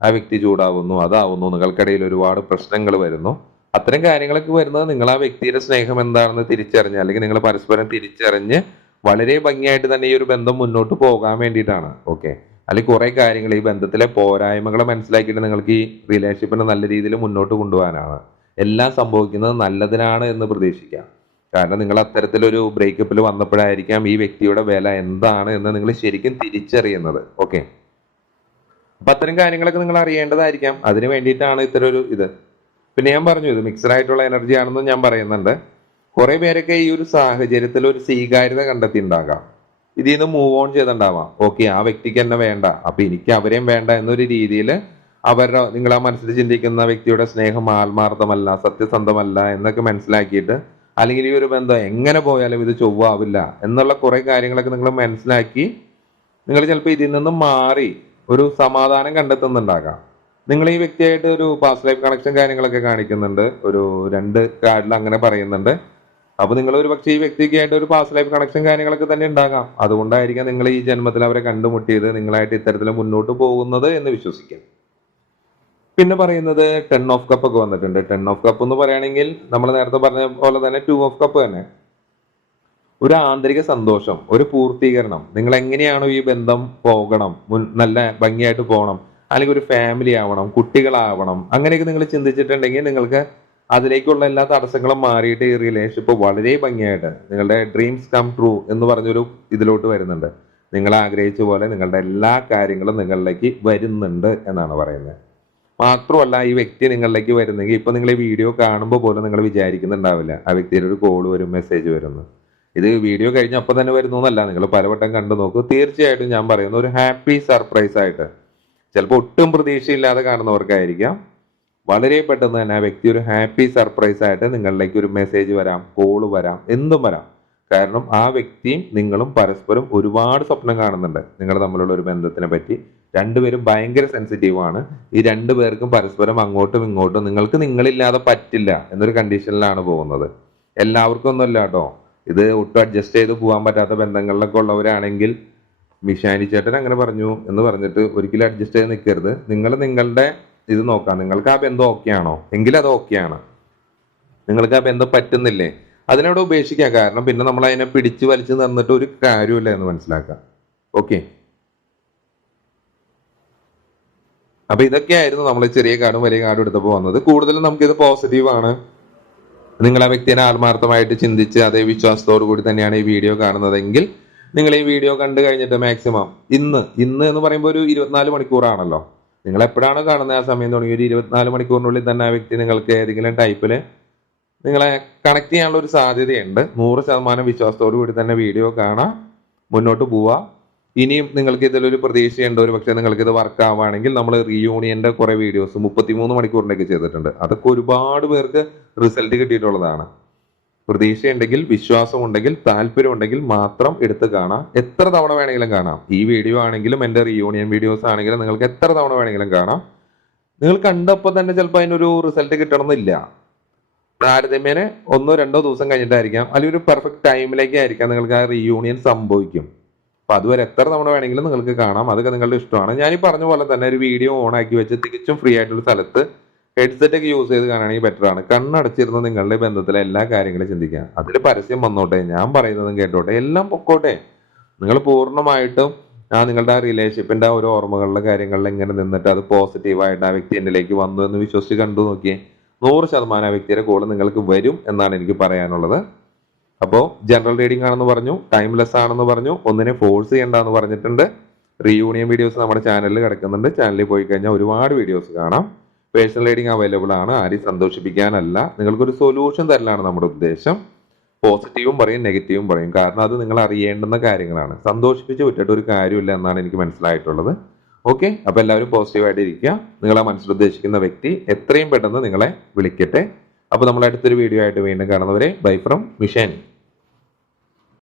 ആ വ്യക്തി ചൂടാവുന്നു അതാവുന്നു നിങ്ങൾക്കിടയിൽ ഒരുപാട് പ്രശ്നങ്ങൾ വരുന്നു. അത്തരം കാര്യങ്ങളൊക്കെ വരുന്നത് നിങ്ങൾ ആ വ്യക്തിയുടെ സ്നേഹം എന്താണെന്ന് തിരിച്ചറിഞ്ഞ് അല്ലെങ്കിൽ നിങ്ങൾ പരസ്പരം തിരിച്ചറിഞ്ഞ് വളരെ ഭംഗിയായിട്ട് തന്നെ ഈ ഒരു ബന്ധം മുന്നോട്ട് പോകാൻ വേണ്ടിയിട്ടാണ്. ഓക്കെ? അല്ലെങ്കിൽ കുറെ കാര്യങ്ങൾ ഈ ബന്ധത്തിലെ പോരായ്മകളെ മനസ്സിലാക്കിയിട്ട് നിങ്ങൾക്ക് ഈ റിലേഷൻഷിപ്പിനെ നല്ല രീതിയിൽ മുന്നോട്ട് കൊണ്ടുപോകാനാണ്. എല്ലാം സംഭവിക്കുന്നത് നല്ലതിനാണ് എന്ന് പ്രതീക്ഷിക്കാം. കാരണം നിങ്ങൾ അത്തരത്തിലൊരു ബ്രേക്കപ്പിൽ വന്നപ്പോഴായിരിക്കാം ഈ വ്യക്തിയുടെ വില എന്താണ് എന്ന് നിങ്ങൾ ശരിക്കും തിരിച്ചറിയുന്നത്. ഓക്കെ അപ്പൊ അത്തരം കാര്യങ്ങളൊക്കെ നിങ്ങൾ അറിയേണ്ടതായിരിക്കാം. അതിന് വേണ്ടിയിട്ടാണ് ഇത്തരം ഒരു ഇത്. പിന്നെ ഞാൻ പറഞ്ഞു ഇത് മിക്സഡ് ആയിട്ടുള്ള എനർജി ആണെന്നും ഞാൻ പറയുന്നുണ്ട്. കുറെ പേരൊക്കെ ഈ ഒരു സാഹചര്യത്തിൽ ഒരു സ്വീകാര്യത കണ്ടെത്തിയിട്ടുണ്ടാകാം. ഇതിൽ നിന്ന് മൂവ് ഓൺ ചെയ്തിട്ടുണ്ടാവാം. ഓക്കെ ആ വ്യക്തിക്ക് എന്നെ വേണ്ട. അപ്പൊ എനിക്ക് അവരെയും വേണ്ട എന്നൊരു രീതിയിൽ അവരുടെ നിങ്ങൾ ആ മനസ്സിൽ ചിന്തിക്കുന്ന വ്യക്തിയുടെ സ്നേഹം ആത്മാർത്ഥമല്ല സത്യസന്ധമല്ല എന്നൊക്കെ മനസ്സിലാക്കിയിട്ട് അല്ലെങ്കിൽ ഈ ഒരു ബന്ധം എങ്ങനെ പോയാലും ഇത് ചൊവ്വാവില്ല എന്നുള്ള കുറെ കാര്യങ്ങളൊക്കെ നിങ്ങൾ മനസ്സിലാക്കി നിങ്ങൾ ചിലപ്പോൾ ഇതിൽ നിന്ന് മാറി ഒരു സമാധാനം കണ്ടെത്തുന്നുണ്ടാകാം. നിങ്ങൾ ഈ വ്യക്തിയായിട്ട് ഒരു പാസ്റ്റ് ലൈഫ് കണക്ഷൻ കാര്യങ്ങളൊക്കെ കാണിക്കുന്നുണ്ട്. ഒരു രണ്ട് കാർഡിൽ അങ്ങനെ പറയുന്നുണ്ട്. അപ്പൊ നിങ്ങൾ ഒരു പക്ഷേ ഈ വ്യക്തിക്കായിട്ട് ഒരു പാസ്റ്റ് ലൈഫ് കണക്ഷൻ കാര്യങ്ങളൊക്കെ തന്നെ ഉണ്ടാകാം. അതുകൊണ്ടായിരിക്കാം നിങ്ങൾ ഈ ജന്മത്തിൽ അവരെ കണ്ടുമുട്ടിയത്. നിങ്ങളായിട്ട് ഇത്തരത്തിൽ മുന്നോട്ട് പോകുന്നത് എന്ന് വിശ്വസിക്കാം. പിന്നെ പറയുന്നത് ടെൻ ഓഫ് കപ്പ് ഒക്കെ വന്നിട്ടുണ്ട്. ടെൻ ഓഫ് കപ്പ് എന്ന് പറയുകയാണെങ്കിൽ നമ്മൾ നേരത്തെ പറഞ്ഞ പോലെ തന്നെ ടു ഓഫ് കപ്പ് തന്നെ. ഒരു ആന്തരിക സന്തോഷം ഒരു പൂർത്തീകരണം. നിങ്ങൾ എങ്ങനെയാണോ ഈ ബന്ധം പോകണം മുൻ നല്ല ഭംഗിയായിട്ട് പോകണം അല്ലെങ്കിൽ ഒരു ഫാമിലി ആവണം കുട്ടികളാവണം അങ്ങനെയൊക്കെ നിങ്ങൾ ചിന്തിച്ചിട്ടുണ്ടെങ്കിൽ നിങ്ങൾക്ക് അതിലേക്കുള്ള എല്ലാ തടസ്സങ്ങളും മാറിയിട്ട് ഈ റിലേഷൻഷിപ്പ് വളരെ ഭംഗിയായിട്ട് നിങ്ങളുടെ ഡ്രീംസ് കം ട്രൂ എന്ന് പറഞ്ഞൊരു ഇതിലോട്ട് വരുന്നുണ്ട്. നിങ്ങൾ ആഗ്രഹിച്ച പോലെ നിങ്ങളുടെ എല്ലാ കാര്യങ്ങളും നിങ്ങളിലേക്ക് വരുന്നുണ്ട് എന്നാണ് പറയുന്നത്. മാത്രമല്ല ഈ വ്യക്തി നിങ്ങളിലേക്ക് വരുന്നെങ്കിൽ ഇപ്പൊ നിങ്ങൾ ഈ വീഡിയോ കാണുമ്പോൾ പോലും നിങ്ങൾ വിചാരിക്കുന്നുണ്ടാവില്ല. ആ വ്യക്തിയുടെ ഒരു കോൾ വരും മെസ്സേജ് വരുന്നു ഇത് വീഡിയോ കഴിഞ്ഞ അപ്പം തന്നെ വരുന്നു എന്നല്ല നിങ്ങൾ പലവട്ടം കണ്ടു നോക്കൂ. തീർച്ചയായിട്ടും ഞാൻ പറയുന്നു ഒരു ഹാപ്പി സർപ്രൈസ് ആയിട്ട്. ചിലപ്പോൾ ഒട്ടും പ്രതീക്ഷയില്ലാതെ കാണുന്നവർക്കായിരിക്കാം. വളരെ പെട്ടെന്ന് തന്നെ ആ വ്യക്തി ഒരു ഹാപ്പി സർപ്രൈസ് ആയിട്ട് നിങ്ങളിലേക്ക് ഒരു മെസ്സേജ് വരാം കോൾ വരാം എന്തും വരാം. കാരണം ആ വ്യക്തിയും നിങ്ങളും പരസ്പരം ഒരുപാട് സ്വപ്നം കാണുന്നുണ്ട്. നിങ്ങൾ തമ്മിലുള്ള ഒരു ബന്ധത്തിനെ പറ്റി. രണ്ടുപേരും ഭയങ്കര സെൻസിറ്റീവ് ആണ്. ഈ രണ്ടു പേർക്കും പരസ്പരം അങ്ങോട്ടും ഇങ്ങോട്ടും നിങ്ങൾക്ക് നിങ്ങളില്ലാതെ പറ്റില്ല എന്നൊരു കണ്ടീഷനിലാണ് പോകുന്നത്. എല്ലാവർക്കും ഒന്നുമല്ല കേട്ടോ. ഇത് ഒട്ടും അഡ്ജസ്റ്റ് ചെയ്ത് പോകാൻ പറ്റാത്ത ബന്ധങ്ങളിലൊക്കെ ഉള്ളവരാണെങ്കിൽ മിഷാനി ചേട്ടൻ അങ്ങനെ പറഞ്ഞു എന്ന് പറഞ്ഞിട്ട് ഒരിക്കലും അഡ്ജസ്റ്റ് ചെയ്ത് നിൽക്കരുത് നിങ്ങൾ നിങ്ങളുടെ ഇത് നോക്കാം. നിങ്ങൾക്ക് ആ ബന്ധം ഓക്കെ ആണോ? എങ്കിൽ അത് ഓക്കെ ആണ്. നിങ്ങൾക്ക് ആ ബന്ധം പറ്റുന്നില്ലേ? അതിനവിടെ ഉപേക്ഷിക്കാം. കാരണം പിന്നെ നമ്മൾ അതിനെ പിടിച്ചു വലിച്ചു നിന്നിട്ട് ഒരു കാര്യമില്ല എന്ന് മനസ്സിലാക്കാം. ഓക്കെ അപ്പൊ ഇതൊക്കെയായിരുന്നു നമ്മൾ ചെറിയ കാർഡും വലിയ കാർഡും എടുത്തപ്പോൾ വന്നത്. കൂടുതലും നമുക്കിത് പോസിറ്റീവ് ആണ്. നിങ്ങൾ ആ വ്യക്തിനെ ആത്മാർത്ഥമായിട്ട് ചിന്തിച്ച് അതേ വിശ്വാസത്തോടു കൂടി തന്നെയാണ് ഈ വീഡിയോ കാണുന്നതെങ്കിൽ നിങ്ങൾ ഈ വീഡിയോ കണ്ടു കഴിഞ്ഞിട്ട് മാക്സിമം ഇന്ന് ഇന്ന് എന്ന് പറയുമ്പോൾ ഒരു ഇരുപത്തിനാല് മണിക്കൂറാണല്ലോ. നിങ്ങൾ എപ്പോഴാണോ കാണുന്നത് ആ സമയം തുടങ്ങി? ഒരു ഇരുപത്തിനാല് മണിക്കൂറിനുള്ളിൽ തന്നെ ആ വ്യക്തി നിങ്ങൾക്ക് ഏതെങ്കിലും ടൈപ്പിൽ നിങ്ങളെ കണക്ട് ചെയ്യാനുള്ള ഒരു സാധ്യതയുണ്ട്. നൂറ് ശതമാനം വിശ്വാസത്തോടു കൂടി തന്നെ വീഡിയോ കാണാം. മുന്നോട്ട് പോവാ. ഇനിയും നിങ്ങൾക്ക് ഇതിലൊരു പ്രതീക്ഷയുണ്ട്. ഒരു പക്ഷേ നിങ്ങൾക്ക് ഇത് വർക്ക് ആവുകയാണെങ്കിൽ നമ്മൾ റീയൂണിയന്റെ കുറെ വീഡിയോസ് മുപ്പത്തിമൂന്ന് മണിക്കൂറിന്റെയൊക്കെ ചെയ്തിട്ടുണ്ട്. അതൊക്കെ ഒരുപാട് പേർക്ക് റിസൾട്ട് കിട്ടിയിട്ടുള്ളതാണ്. പ്രതീക്ഷയുണ്ടെങ്കിൽ വിശ്വാസമുണ്ടെങ്കിൽ താല്പര്യമുണ്ടെങ്കിൽ മാത്രം എടുത്ത് കാണാം. എത്ര തവണ വേണമെങ്കിലും കാണാം. ഈ വീഡിയോ ആണെങ്കിലും എന്റെ റീയൂണിയൻ വീഡിയോസ് ആണെങ്കിലും നിങ്ങൾക്ക് എത്ര തവണ വേണമെങ്കിലും കാണാം. നിങ്ങൾ കണ്ടപ്പോൾ തന്നെ ചിലപ്പോൾ അതിനൊരു റിസൾട്ട് കിട്ടണമെന്നില്ല. താരതമ്യേന ഒന്നോ രണ്ടോ ദിവസം കഴിഞ്ഞിട്ടായിരിക്കാം. അല്ലെങ്കിൽ ഒരു പെർഫെക്റ്റ് ടൈമിലേക്ക് ആയിരിക്കാം നിങ്ങൾക്ക് ആ റീയൂണിയൻ സംഭവിക്കും. അപ്പൊ അതുവരെ എത്ര തവണ വേണമെങ്കിലും നിങ്ങൾക്ക് കാണാം. അതൊക്കെ നിങ്ങളുടെ ഇഷ്ടമാണ്. ഞാൻ ഈ പറഞ്ഞ പോലെ തന്നെ ഒരു വീഡിയോ ഓൺ ആക്കി വെച്ച് തികച്ചും ഫ്രീ ആയിട്ടുള്ള സ്ഥലത്ത് ഹെഡ്സെറ്റ് ഒക്കെ യൂസ് ചെയ്ത് കാണുകയാണെങ്കിൽ ബെറ്റർ ആണ്. കണ്ണടച്ചിരുന്ന് നിങ്ങളുടെ ബന്ധത്തിലെ എല്ലാ കാര്യങ്ങളും ചിന്തിക്കുക അതിൽ പരസ്യം വന്നോട്ടെ. ഞാൻ പറയുന്നതും കേട്ടോട്ടെ. എല്ലാം പൊക്കോട്ടെ. നിങ്ങൾ പൂർണമായിട്ടും ആ നിങ്ങളുടെ ആ റിലേഷൻഷിപ്പിന്റെ ആ ഒരു ഓർമ്മകളുടെ കാര്യങ്ങളിൽ ഇങ്ങനെ നിന്നിട്ട് അത് പോസിറ്റീവായിട്ട് ആ വ്യക്തി എന്നിലേക്ക് വന്നു എന്ന് വിശ്വസിച്ച് കണ്ടു നോക്കിയേ. നൂറ് ശതമാനം ആ വ്യക്തിയുടെ കോൾ നിങ്ങൾക്ക് വരും എന്നാണ് എനിക്ക് പറയാനുള്ളത്. അപ്പോൾ ജനറൽ റീഡിംഗ് ആണെന്ന് പറഞ്ഞു ടൈംലെസ് ആണെന്ന് പറഞ്ഞു ഒന്നിനെ ഫോഴ്സ് ചെയ്യണ്ടെന്ന് പറഞ്ഞിട്ടുണ്ട്. റീയൂണിയൻ വീഡിയോസ് നമ്മുടെ ചാനലിൽ കിടക്കുന്നുണ്ട്. ചാനലിൽ പോയി കഴിഞ്ഞാൽ ഒരുപാട് വീഡിയോസ് കാണാം. പേഴ്സണൽ റീഡിംഗ് അവൈലബിൾ ആണ്. ആരെയും സന്തോഷിപ്പിക്കാനല്ല. നിങ്ങൾക്കൊരു സൊല്യൂഷൻ തരലാണ് നമ്മുടെ ഉദ്ദേശം. പോസിറ്റീവും പറയും നെഗറ്റീവും പറയും. കാരണം അത് നിങ്ങൾ അറിയേണ്ടുന്ന കാര്യങ്ങളാണ്. സന്തോഷിപ്പിച്ച് വിട്ടിട്ട് ഒരു കാര്യമില്ല എന്നാണ് എനിക്ക് മനസ്സിലായിട്ടുള്ളത്. ഓക്കെ അപ്പൊ എല്ലാവരും പോസിറ്റീവായിട്ട് ഇരിക്കുക. നിങ്ങളെ മനസ്സിൽ ഉദ്ദേശിക്കുന്ന വ്യക്തി എത്രയും പെട്ടെന്ന് നിങ്ങളെ വിളിക്കട്ടെ. അപ്പൊ നമ്മൾ അടുത്തൊരു വീഡിയോ ആയിട്ട് വീണ്ടും കാണുന്നവരെ ബൈ ഫ്രം മിഷൻ